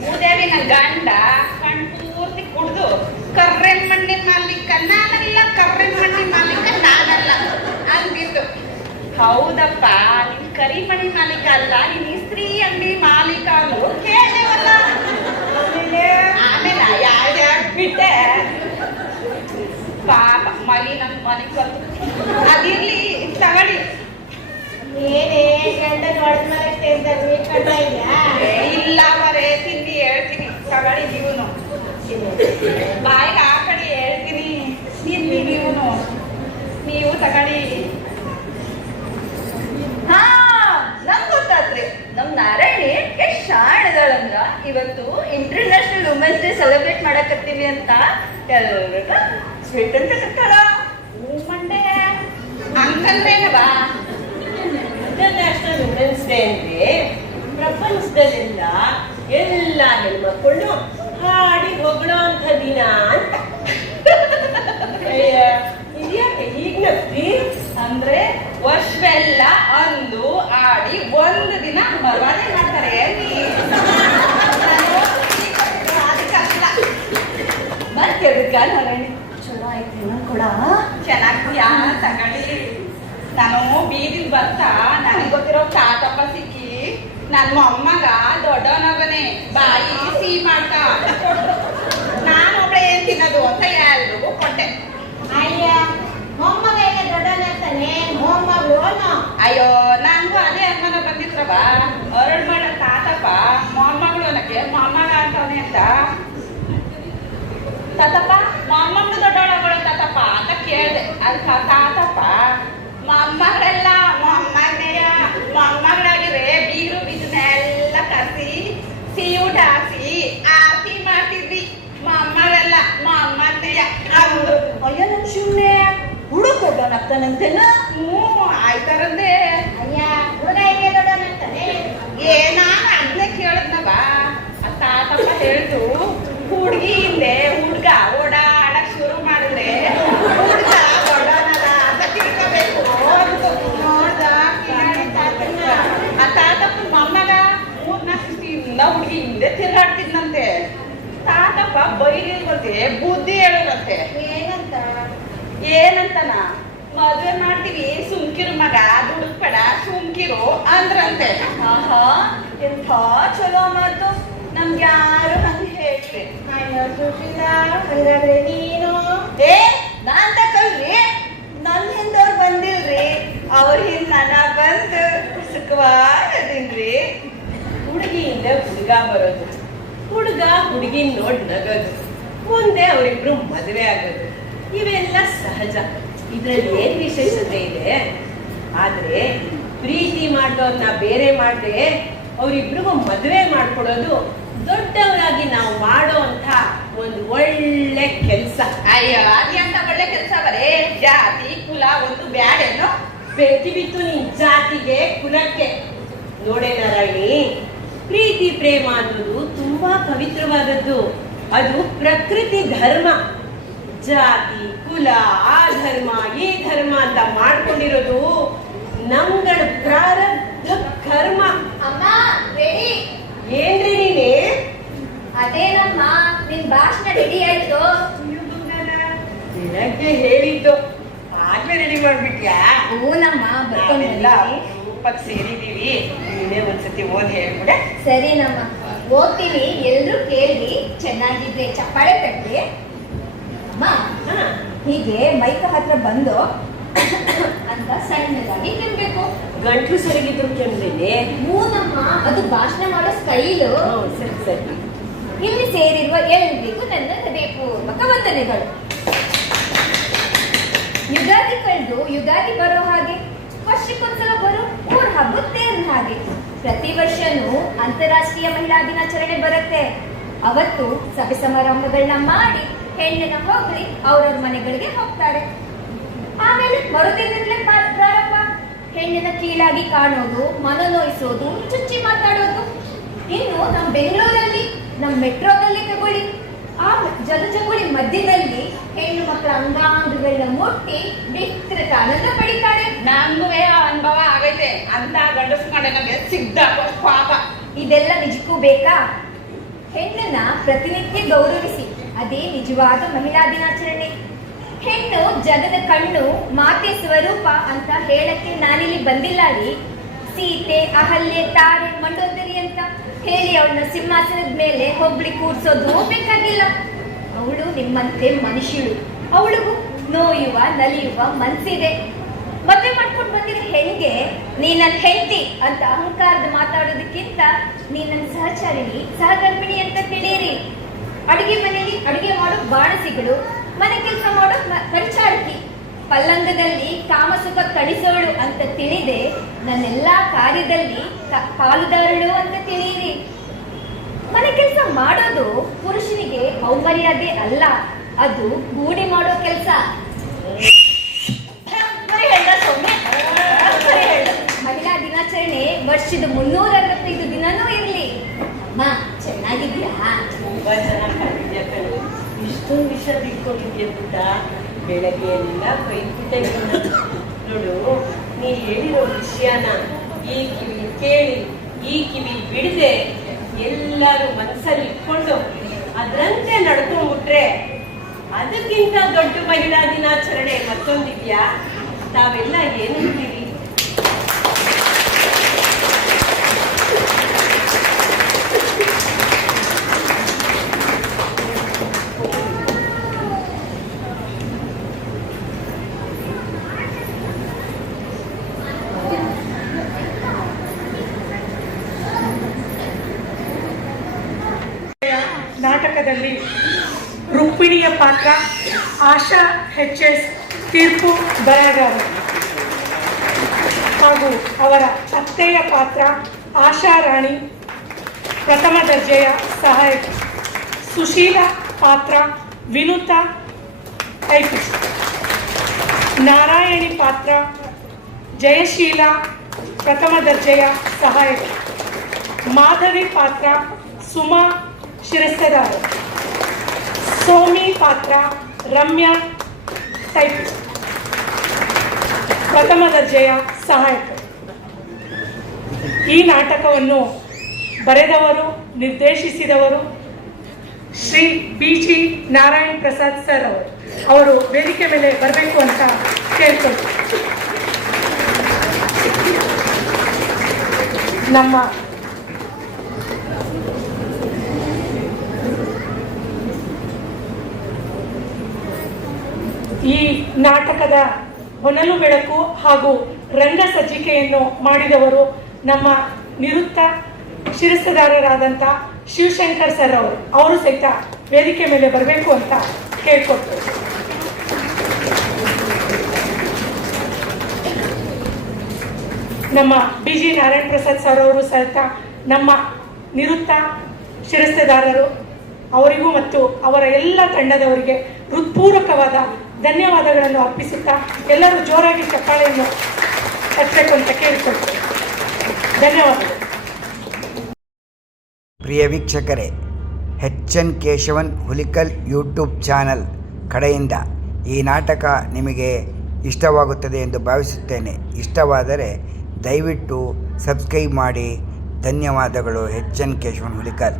ಮೂದೇವಿ ನನ್ ಗಂಡ ಕಣ್ ಪೂರ್ತಿ ಕುಡ್ದು ಕರ್ರೆನ್ ಮಣ್ಣಿನ ಮಾಲೀಕ ನಾನಲ್ಲ, ಕರ್ರೆನ್ ಮಣ್ಣಿನ ಮಾಲೀಕ ನಾನಲ್ಲ ಅಂದಿದ್ದು. ಹೌದಪ್ಪ, ನೀನ್ ಕರಿಮಣಿ ಮಾಲೀಕ ಅಲ್ಲ, ನೀನ್ ಇಸ್ತ್ರಿ ಅಂಗಡಿ ಮಾಲೀಕ ಅಂದ್ರು ಕೇಳೇವಲ್ಲ. ಆಮೇಲೆ ಯಾರ್ಯಾರು ಬಿಟ್ಟೆ ಪಾಪ ಮಲಿ ನನ್ ಮನೆಗ್ ಬಂತು. ಅದಿರ್ಲಿ, ತಗೊಳ್ಳಿ. ಏನೇ ಗಂಡನ ಹೊಡೆದ್ಮೇಲೆ ಟೆನ್ಷನ್ ಕಂಡ ಇದೆಯಾ? ಇಲ್ಲ ಮರೇ, ತಿಂಡಿ ಹೇಳ್ತೀನಿ, ತಗೊಳ್ಳಿ ನೀವುನು. ಬಾಯಿಗೆ ಆ ಕಡೆ ಹೇಳ್ತೀನಿ, ತಿನ್ನಿ ನೀವುನು. ನೀವು ತಗೊಳ್ಳಿ. ಹಾ, ನಮ್ಗ್ ಗೊತ್ತಾತ್ರಿ. ನಮ್ ನಾರಾಯಣಿ ಎಷ್ಟ್ ಶಾಣದಾಳಂದ್ರ ಇವತ್ತು ಇಂಟರ್ನ್ಯಾಷನಲ್ ವುಮೆನ್ಸ್ ಡೇ ಸೆಲೆಬ್ರೇಟ್ ಮಾಡಕತ್ತೀವಿ ಅಂತ ಎಲ್ರಿಗ ಸ್ವೀಟ್ ಅಂತ ಕಟ್ಟಾಳ. ಮಂಡೆ ಅಂಕಲ್ವೇನವಾ? ಇಂಟರ್ನ್ಯಾಷನಲ್ ವುಮೆನ್ಸ್ ಡೇ ಅಂದ್ರೆ ಪ್ರಪಂಚದಲ್ಲೆಲ್ಲ ಎಲ್ಲ ಹೆಣ್ಮಕ್ಕಳು ಹಾಡಿ ಹೊಗಳೋ ಅಂತ ದಿನ ಅಂತ. ಇದ್ಯಾಕೆ ಈಗ ನಗ್ತಿ? ಅಂದ್ರೆ ವರ್ಷವೆಲ್ಲ ಅಂದು ಆಡಿ ಒಂದು ದಿನ ಬರವಾದೆ ಮಾಡ್ತಾರೆ. ಅದಕ್ಕಲ್ಲ ಮತ್ತೆ ಅದಕ್ಕ ನಾರಾಯಣಿ ಚಲೋ ಆಯ್ತು ಕೂಡ ಚೆನ್ನಾಗ್ತೀಯಾ? ತಗೊಳ್ಳಿ. ನಾನು ಬೀದಿಗೆ ಬರ್ತಾ ನನಗೆ ಗೊತ್ತಿರೋ ತಾತಪ್ಪ ಸಿಕ್ಕಿ ನನ್ನ ಮೊಮ್ಮಗ ದೊಡ್ಡವನವನೇ ಬಾಯಿ ಸಿಹಿ ಮಾಡ್ತಾ ಕೊಟ್ರು. ನಾನು ಒಬ್ಬಳೆ ಏನ್ ತಿನ್ನೋದು ಅಂತ ಎಲ್ರಿಗೂ ಕೊಟ್ಟೆ. ಅಯ್ಯ ಮೊಮ್ಮಗ ಎಲ್ಲ ದೊಡ್ಡವನಾಗ್ತಾನೆ, ಮೊಮ್ಮಗಳು. ಅಯ್ಯೋ, ನನಗೂ ಅದೇ ಅನುಮಾನ ಬಂದಿತ್ರವ. ಅರಳು ಮಾಡ ತಾತಪ್ಪ ಮೊಮ್ಮಗಳು ಅನ್ನಕ್ಕೆ ಮೊಮ್ಮಗ ಅಂತವನೇ ಅಂತ. ತಾತಪ್ಪ ಮೊಮ್ಮಗಳು ದೊಡ್ಡವಳಗಳು ತಾತಪ್ಪ ಅಂತ ಕೇಳಿದೆ. ಅದಕ್ಕೆ ತಾತಪ್ಪ ಮೊಮ್ಮಗಳೆಲ್ಲ ಮೊಮ್ಮಗನೆಯ ಮೊಮ್ಮಗಳಾಗಿದ್ರೆ ಬೀರು ಬೀಜನೆಲ್ಲ ಕಸಿ ಸಿಹಿ ಊಟ ಹಾಕಿ ಆರತಿ ಮಾಡ್ತಿದ್ವಿ. ಮೊಮ್ಮಗಳೆಲ್ಲ ಮೊಮ್ಮಗನೆಯ ಅಂದ್ರು. ಅಯ್ಯ ನನ್ ಶಿವನೇ, ಹುಡುಗ ದೊಡ್ಡವನಾಗ್ತಾನಂತೇನ? ಆಯ್ತಾರಂದೆ. ಅಯ್ಯ ಹುಡುಗ ಹೇಗೆ ದೊಡ್ಡವನಾಗ್ತಾನೆ? ನಾನು ಅದನ್ನೇ ಕೇಳಿದ್ನವ. ಆ ತಾತಪ್ಪ ಹೇಳ್ದು, ಹುಡುಗಿ ಹಿಂದೆ ಹುಡ್ಗ ಓಡಾಡಕ್ ಶುರು ಮಾಡಿದ್ರೆ ಹುಡ್ಗ ದೊಡ್ಡವನದ ಅಂತ ತಿಳ್ಕೋಬೇಕು ಅಂತು. ನೋಡ್ದ ಆ ತಾತಪ್ಪ ಮೊಮ್ಮಗ 3-4 ದಿವಸದಿಂದ ಹುಡುಗಿ ಹಿಂದೆ ತಿರ್ಗಾಡ್ತಿದ್ನಂತೆ. ತಾತಪ್ಪ ಬೈಲಿಲ್ವಂತೆ, ಬುದ್ಧಿ ಹೇಳೋದಂತೆ. ಏನಂತ? ಏನಂತನ ಮದ್ವೆ ಮಾಡ್ತೀವಿ ಸುಮ್ಕಿರು ಮಗ ದುಡುಕ್ಬೇಡ ಸುಮ್ಕಿರು ಅಂದ್ರಂತೆ. ಆಹಾ ಎಂಥ ಚಲೋ ಮಾತು. ನಮ್ಗೆ ಯಾರು ಹಂಗೆ ಹೇಳ್ರಿ. ಅಯ್ಯೋ ಸುಶೀಲಾ, ಹಂಗಾದ್ರೆ ನೀನು ಏ ನಾನ್ ತಕಲ್ರಿ, ನನ್ ಹಿಂದವ್ರು ಬಂದಿಲ್ರಿ, ಅವ್ರ ಹಿಂದ್ ನನ ಬಂದು ಸುಖವಾಗಿದ್ದೀನ್ರಿ. ಹುಡುಗಿಯಿಂದ ಹುಡುಗ ಬರೋದು, ಹುಡುಗ ಹುಡುಗಿನ ನೋಡಿ ನಗೋದು, ಮುಂದೆ ಅವರಿಬ್ರು ಮದುವೆ ಆಗೋದು, ಇವೆಲ್ಲ ಸಹಜ. ಇದ್ರಲ್ಲಿ ಏನ್ ವಿಶೇಷತೆ ಇದೆ? ಆದ್ರೆ ಪ್ರೀತಿ ಮಾಡೋರ್ನ ಬೇರೆ ಮಾಡದೆ ಅವರಿಬ್ರಿಗೂ ಮದುವೆ ಮಾಡ್ಕೊಡೋದು ದೊಡ್ಡವರಾಗಿ ನಾವು ಮಾಡೋ ಅಂತ ಒಂದು ಒಳ್ಳೆ ಕೆಲಸ. ಅಯ್ಯೋ ಅದ್ಯಾಂತ ಒಳ್ಳೆ ಕೆಲ್ಸ ಬರೇ ಜಾತಿ ಕುಲ ಒಂದು ಬ್ಯಾಡೇನೋ. ಬೆಟ್ಟಿ ಬಿತ್ತು ನಿನ್ ಜಾತಿಗೆ ಕುಲಕ್ಕೆ. ನೋಡೇ ನಾರಾಯಣಿ, ಪ್ರೀತಿ ಪ್ರೇಮ ಅನ್ನೋದು ತುಂಬಾ ಪವಿತ್ರವಾದದ್ದು. ಅದು ಪ್ರಕೃತಿ ಧರ್ಮ. ಜಾತಿ ಕುಲ ಆ ಧರ್ಮ ಈ ಧರ್ಮ ಅಂತ ಮಾಡ್ಕೊಂಡಿರೋದು ನಮ್ಗಳ ಪ್ರಾರಬ್ಧ ಕರ್ಮ. ಅಮ್ಮ ರೆಡಿ. ಏನ್ರಿ ನೀನೆ? ಅದೇನಮ್ಮ ನಿನ್ ಭಾಷಣ ರೆಡಿ ಆಯ್ತು. ಬೆಳಗ್ಗೆ ಹೇಳಿದ್ದು ಆಗ್ಲೇ ರೆಡಿ ಮಾಡ್ಬಿಟ್ಯಾ? ಹೂನಮ್ಮ ನಾವೆಲ್ಲ ರೂಪಕ್ ಸೇರಿದೀವಿ, ನೀನೇ ಒಂದ್ಸತಿ ಓದ್ ಹೇಳ್ಬಿಡ. ಸರಿನಮ್ಮ ಓದ್ತೀನಿ, ಎಲ್ರು ಕೇಳಿ ಚೆನ್ನಾಗಿದ್ರೆ ಚಪ್ಪಾಳೆ ತಟ್ಟಿ. ಅಮ್ಮ ಹಾ, ಹೀಗೆ ಮೈಕ ಹತ್ರ ಬಂದು ಅಂತ ಸಣ್ಣದಾಗಿ ತಿನ್ಬೇಕು. ಗಂಟ್ಲು ಸರಿಗಿದ್ರು ಕೆಮ್ಮೇಲೆ. ಹೂನಮ್ಮ ಅದು ಭಾಷಣ ಮಾಡೋ ಸ್ಟೈಲು. ಸರಿ ಸರಿ. ಇಲ್ಲಿ ಸೇರಿರುವ ಎಲ್ಲರಿಗೂ ನನ್ನ ಹೃದಯಪೂರ್ವಕ ವಂದನೆಗಳು. ಯುಗಾದಿ ಕಳೆದು ಯುಗಾದಿ ಬರೋ ಹಾಗೆ, ವರ್ಷಕ್ಕೊಂದ್ಸಲ ಬರೋ ಮೂರ್ ಹಬ್ಬ ತೇರ್ನ ಹಾಗೆ ಪ್ರತಿ ವರ್ಷನೂ ಅಂತಾರಾಷ್ಟ್ರೀಯ ಮಹಿಳಾ ದಿನಾಚರಣೆ ಬರುತ್ತೆ. ಅವತ್ತು ಸಭೆ ಸಮಾರಂಭಗಳನ್ನ ಮಾಡಿ ಹೆಣ್ಣಿನ ಹೊಗಳಿ ಅವ್ರವ್ರ ಮನೆಗಳಿಗೆ ಹೋಗ್ತಾರೆ. ಆಮೇಲೆ ಮರುದಿನದಲ್ಲೇ ಪ್ರಾರಂಭ. ಹೆಣ್ಣಿನ ಕೀಳಾಗಿ ಕಾಣೋದು, ಮನನೋಯಿಸೋದು, ಚುಚ್ಚಿ ಮಾತಾಡೋದು. ಇನ್ನು ನಮ್ಮ ಬೆಂಗಳೂರಲ್ಲಿ, ನಮ್ಮ ಮೆಟ್ರೋದಲ್ಲಿ ತಗೊಳ್ಳಿ, ಆ ಜನಜಂಗುಳಿ ಮಧ್ಯದಲ್ಲಿ ಹೆಣ್ಣು ಮಕ್ಕಳ ಅಂಗಾಂಗಗಳನ್ನ ಮುಟ್ಟಿ ವಿಸ್ತೃತ ಆನಂದ ಪಡಿತಾರೆ. ನಮಗೂ ಅನುಭವ ಆಗೈತೆ ಅಂತ ಗಂಡಸ್ ಕಡೆ ನಮ್ಗೆ ಸಿದ್ಧ ಪಾಪ. ಇದೆಲ್ಲ ನಿಜಕ್ಕೂ ಬೇಕಾ? ಹೆಣ್ಣನ್ನ ಪ್ರತಿನಿತ್ಯ ಗೌರವಿಸಿ, ಅದೇ ನಿಜವಾದ ಮಹಿಳಾ ದಿನಾಚರಣೆ. ಹೆಣ್ಣು ಜಗದ ಕಣ್ಣು, ಮಾತೆ ಸ್ವರೂಪ ಅಂತ ಹೇಳಕ್ಕೆ ನಾನಿಲ್ಲಿ ಬಂದಿಲ್ಲ ರೀ. ಸೀತೆ, ಅಹಲ್ಯೆ, ತಾರೆ, ಮಂಡೋದರಿ ಅಂತ ಹೇಳಿ ಅವಳನ್ನ ಸಿಂಹಾಸನದ ಮೇಲೆ ಹೊಬ್ಳಿ ಕೂರ್ಸೋದು ಬೇಕಾಗಿಲ್ಲ. ಅವಳು ನಿಮ್ಮಂತೆ ಮನುಷ್ಯಳು. ಅವಳಿಗೂ ನೋಯುವ ನಲಿಯುವ ಮನ್ಸಿದೆ. ಮದುವೆ ಮಾಡ್ಕೊಂಡು ಬಂದಿರೋ ಹೆಣ್ಗೆ ನೀ ನನ್ನ ಹೆಂಡತಿ ಅಂತ ಅಹಂಕಾರದ ಮಾತಾಡೋದಕ್ಕಿಂತ ನೀ ನನ್ನ ಸಹಚಾರಿಣಿ, ಸಹಗರ್ಭಿಣಿ ಅಂತ ತಿಳಿಯಿರಿ. ಅಡಿಗೆ ಮನೆಯಲ್ಲಿ ಅಡಿಗೆ ಮಾಡೋ ಬಾಣಸಿಗಳು, ಮನೆ ಕೆಲಸ ಮಾಡೋ ಪರಿಚಾರಕಿ, ಪಲ್ಲಂಗದಲ್ಲಿ ಕಾಮಸುಖ ಕಳಿಸೋಳು ಅಂತ ತಿಳಿದೆ ನನ್ನೆಲ್ಲಾ ಕಾರ್ಯದಲ್ಲಿ ಪಾಲುದಾರಳು ಅಂತ ತಿಳಿಯಿರಿ. ಮನೆ ಕೆಲಸ ಮಾಡೋದು ಪುರುಷನಿಗೆ ಔಮರ್ಯಾದೆ ಅಲ್ಲ, ಅದು ಗೂಡಿ ಮಾಡೋ ಕೆಲಸ. ಮಹಿಳಾ ದಿನಾಚರಣೆ ವರ್ಷದ 365 ದಿನನೂ ಇರ್ಲಿ. ಅಮ್ಮ ಚೆನ್ನಾಗಿದ್ಯಾ? ತುಂಬಾ ಚೆನ್ನಾಗಿದ್ಯಾ ಕಣೆ. ಇಷ್ಟೊಂದು ವಿಷಯ ಬಿಟ್ಕೊಂಡಿದ್ಯಾ ಪುಟ್ಟ. ಬೆಳಗ್ಗೆ ಎಲ್ಲ ಬೈದ್ಬಿಟ್ಟೆ ನೋಡು. ನೀ ಹೇಳಿರೋ ವಿಷಯನ ಈ ಕಿವಿ ಕೇಳಿ ಈ ಕಿವಿ ಬಿಡದೆ ಎಲ್ಲರೂ ಮನಸ್ಸಲ್ಲಿ ಇಟ್ಕೊಂಡು ಅದರಂತೆ ನಡ್ಕೊಂಡ್ಬಿಟ್ರೆ ಅದಕ್ಕಿಂತ ದೊಡ್ಡ ಮಹಿಳಾ ದಿನಾಚರಣೆ ಮತ್ತೊಂದಿದ್ಯಾ? ತಾವೆಲ್ಲ ಏನಂತೀರಿ? ನಾಟಕದಲ್ಲಿ ರುಕ್ಮಿಣಿಯ ಪಾತ್ರ ಆಶಾ HS ತೀರ್ಪು ಬರಹಗಾರರು ಹಾಗೂ ಅವರ ಅತ್ತೆಯ ಪಾತ್ರ ಆಶಾ ರಾಣಿ ಪ್ರಥಮ ದರ್ಜೆಯ ಸಹಾಯಕ, ಸುಶೀಲಾ ಪಾತ್ರ ವಿನುತಾ ಟೈಪಿಸ್ಟ್, ನಾರಾಯಣಿ ಪಾತ್ರ ಜಯಶೀಲಾ ಪ್ರಥಮ ದರ್ಜೆಯ ಸಹಾಯಕ, ಮಾಧವಿ ಪಾತ್ರ ಸುಮಾ ಶಿರಸ್ತೆದಾರ, ಸೋಮಿ ಪಾತ್ರ ರಮ್ಯಾ ಟೈಪಿಸ್ಟ್ ಪ್ರಥಮ ದರ್ಜೆಯ ಸಹಾಯಕ. ಈ ನಾಟಕವನ್ನು ಬರೆದವರು ನಿರ್ದೇಶಿಸಿದವರು ಶ್ರೀ BG ನಾರಾಯಣ್ ಪ್ರಸಾದ್ ಸರ್ ಅವರು ವೇದಿಕೆ ಮೇಲೆ ಬರಬೇಕು ಅಂತ ಕೇಳ್ಕೊಳ್ತೀನಿ. ನಮ್ಮ ಈ ನಾಟಕದ ಹೊನಲು ಬೆಳಕು ಹಾಗೂ ರಂಗ ಸಜ್ಜಿಕೆಯನ್ನು ಮಾಡಿದವರು ನಮ್ಮ ನಿವೃತ್ತ ಶಿರಸ್ತದಾರರಾದಂಥ ಶಿವಶಂಕರ್ ಸರ್ ಅವರು ಸಹಿತ ವೇದಿಕೆ ಮೇಲೆ ಬರಬೇಕು ಅಂತ ಕೇಳ್ಕೊಳ್ತಾರೆ. ನಮ್ಮ BG ನಾರಾಯಣ ಪ್ರಸಾದ್ ಸರ್ ಅವರು ಸಹಿತ ನಮ್ಮ ನಿವೃತ್ತ ಶಿರಸ್ತದಾರರು, ಅವರಿಗೂ ಮತ್ತು ಅವರ ಎಲ್ಲ ತಂಡದವರಿಗೆ ಹೃತ್ಪೂರ್ವಕವಾದ ಧನ್ಯವಾದಗಳನ್ನು ಅರ್ಪಿಸುತ್ತಾ ಎಲ್ಲರೂ ಜೋರಾಗಿ ಚಪ್ಪಾಳೆಯನ್ನು ತಟ್ಟಬೇಕು ಅಂತ ಕೇಳಿಕೊಳ್ತೇವೆ. ಧನ್ಯವಾದಗಳು. ಪ್ರಿಯ ವೀಕ್ಷಕರೇ, HN Keshavan Hulikal YouTube channel ಕಡೆಯಿಂದ ಈ ನಾಟಕ ನಿಮಗೆ ಇಷ್ಟವಾಗುತ್ತದೆ ಎಂದು ಭಾವಿಸುತ್ತೇನೆ. ಇಷ್ಟವಾದರೆ ದಯವಿಟ್ಟು ಸಬ್ಸ್ಕ್ರೈಬ್ ಮಾಡಿ. ಧನ್ಯವಾದಗಳು. HN ಕೇಶವನ್ ಹುಲಿಕಲ್.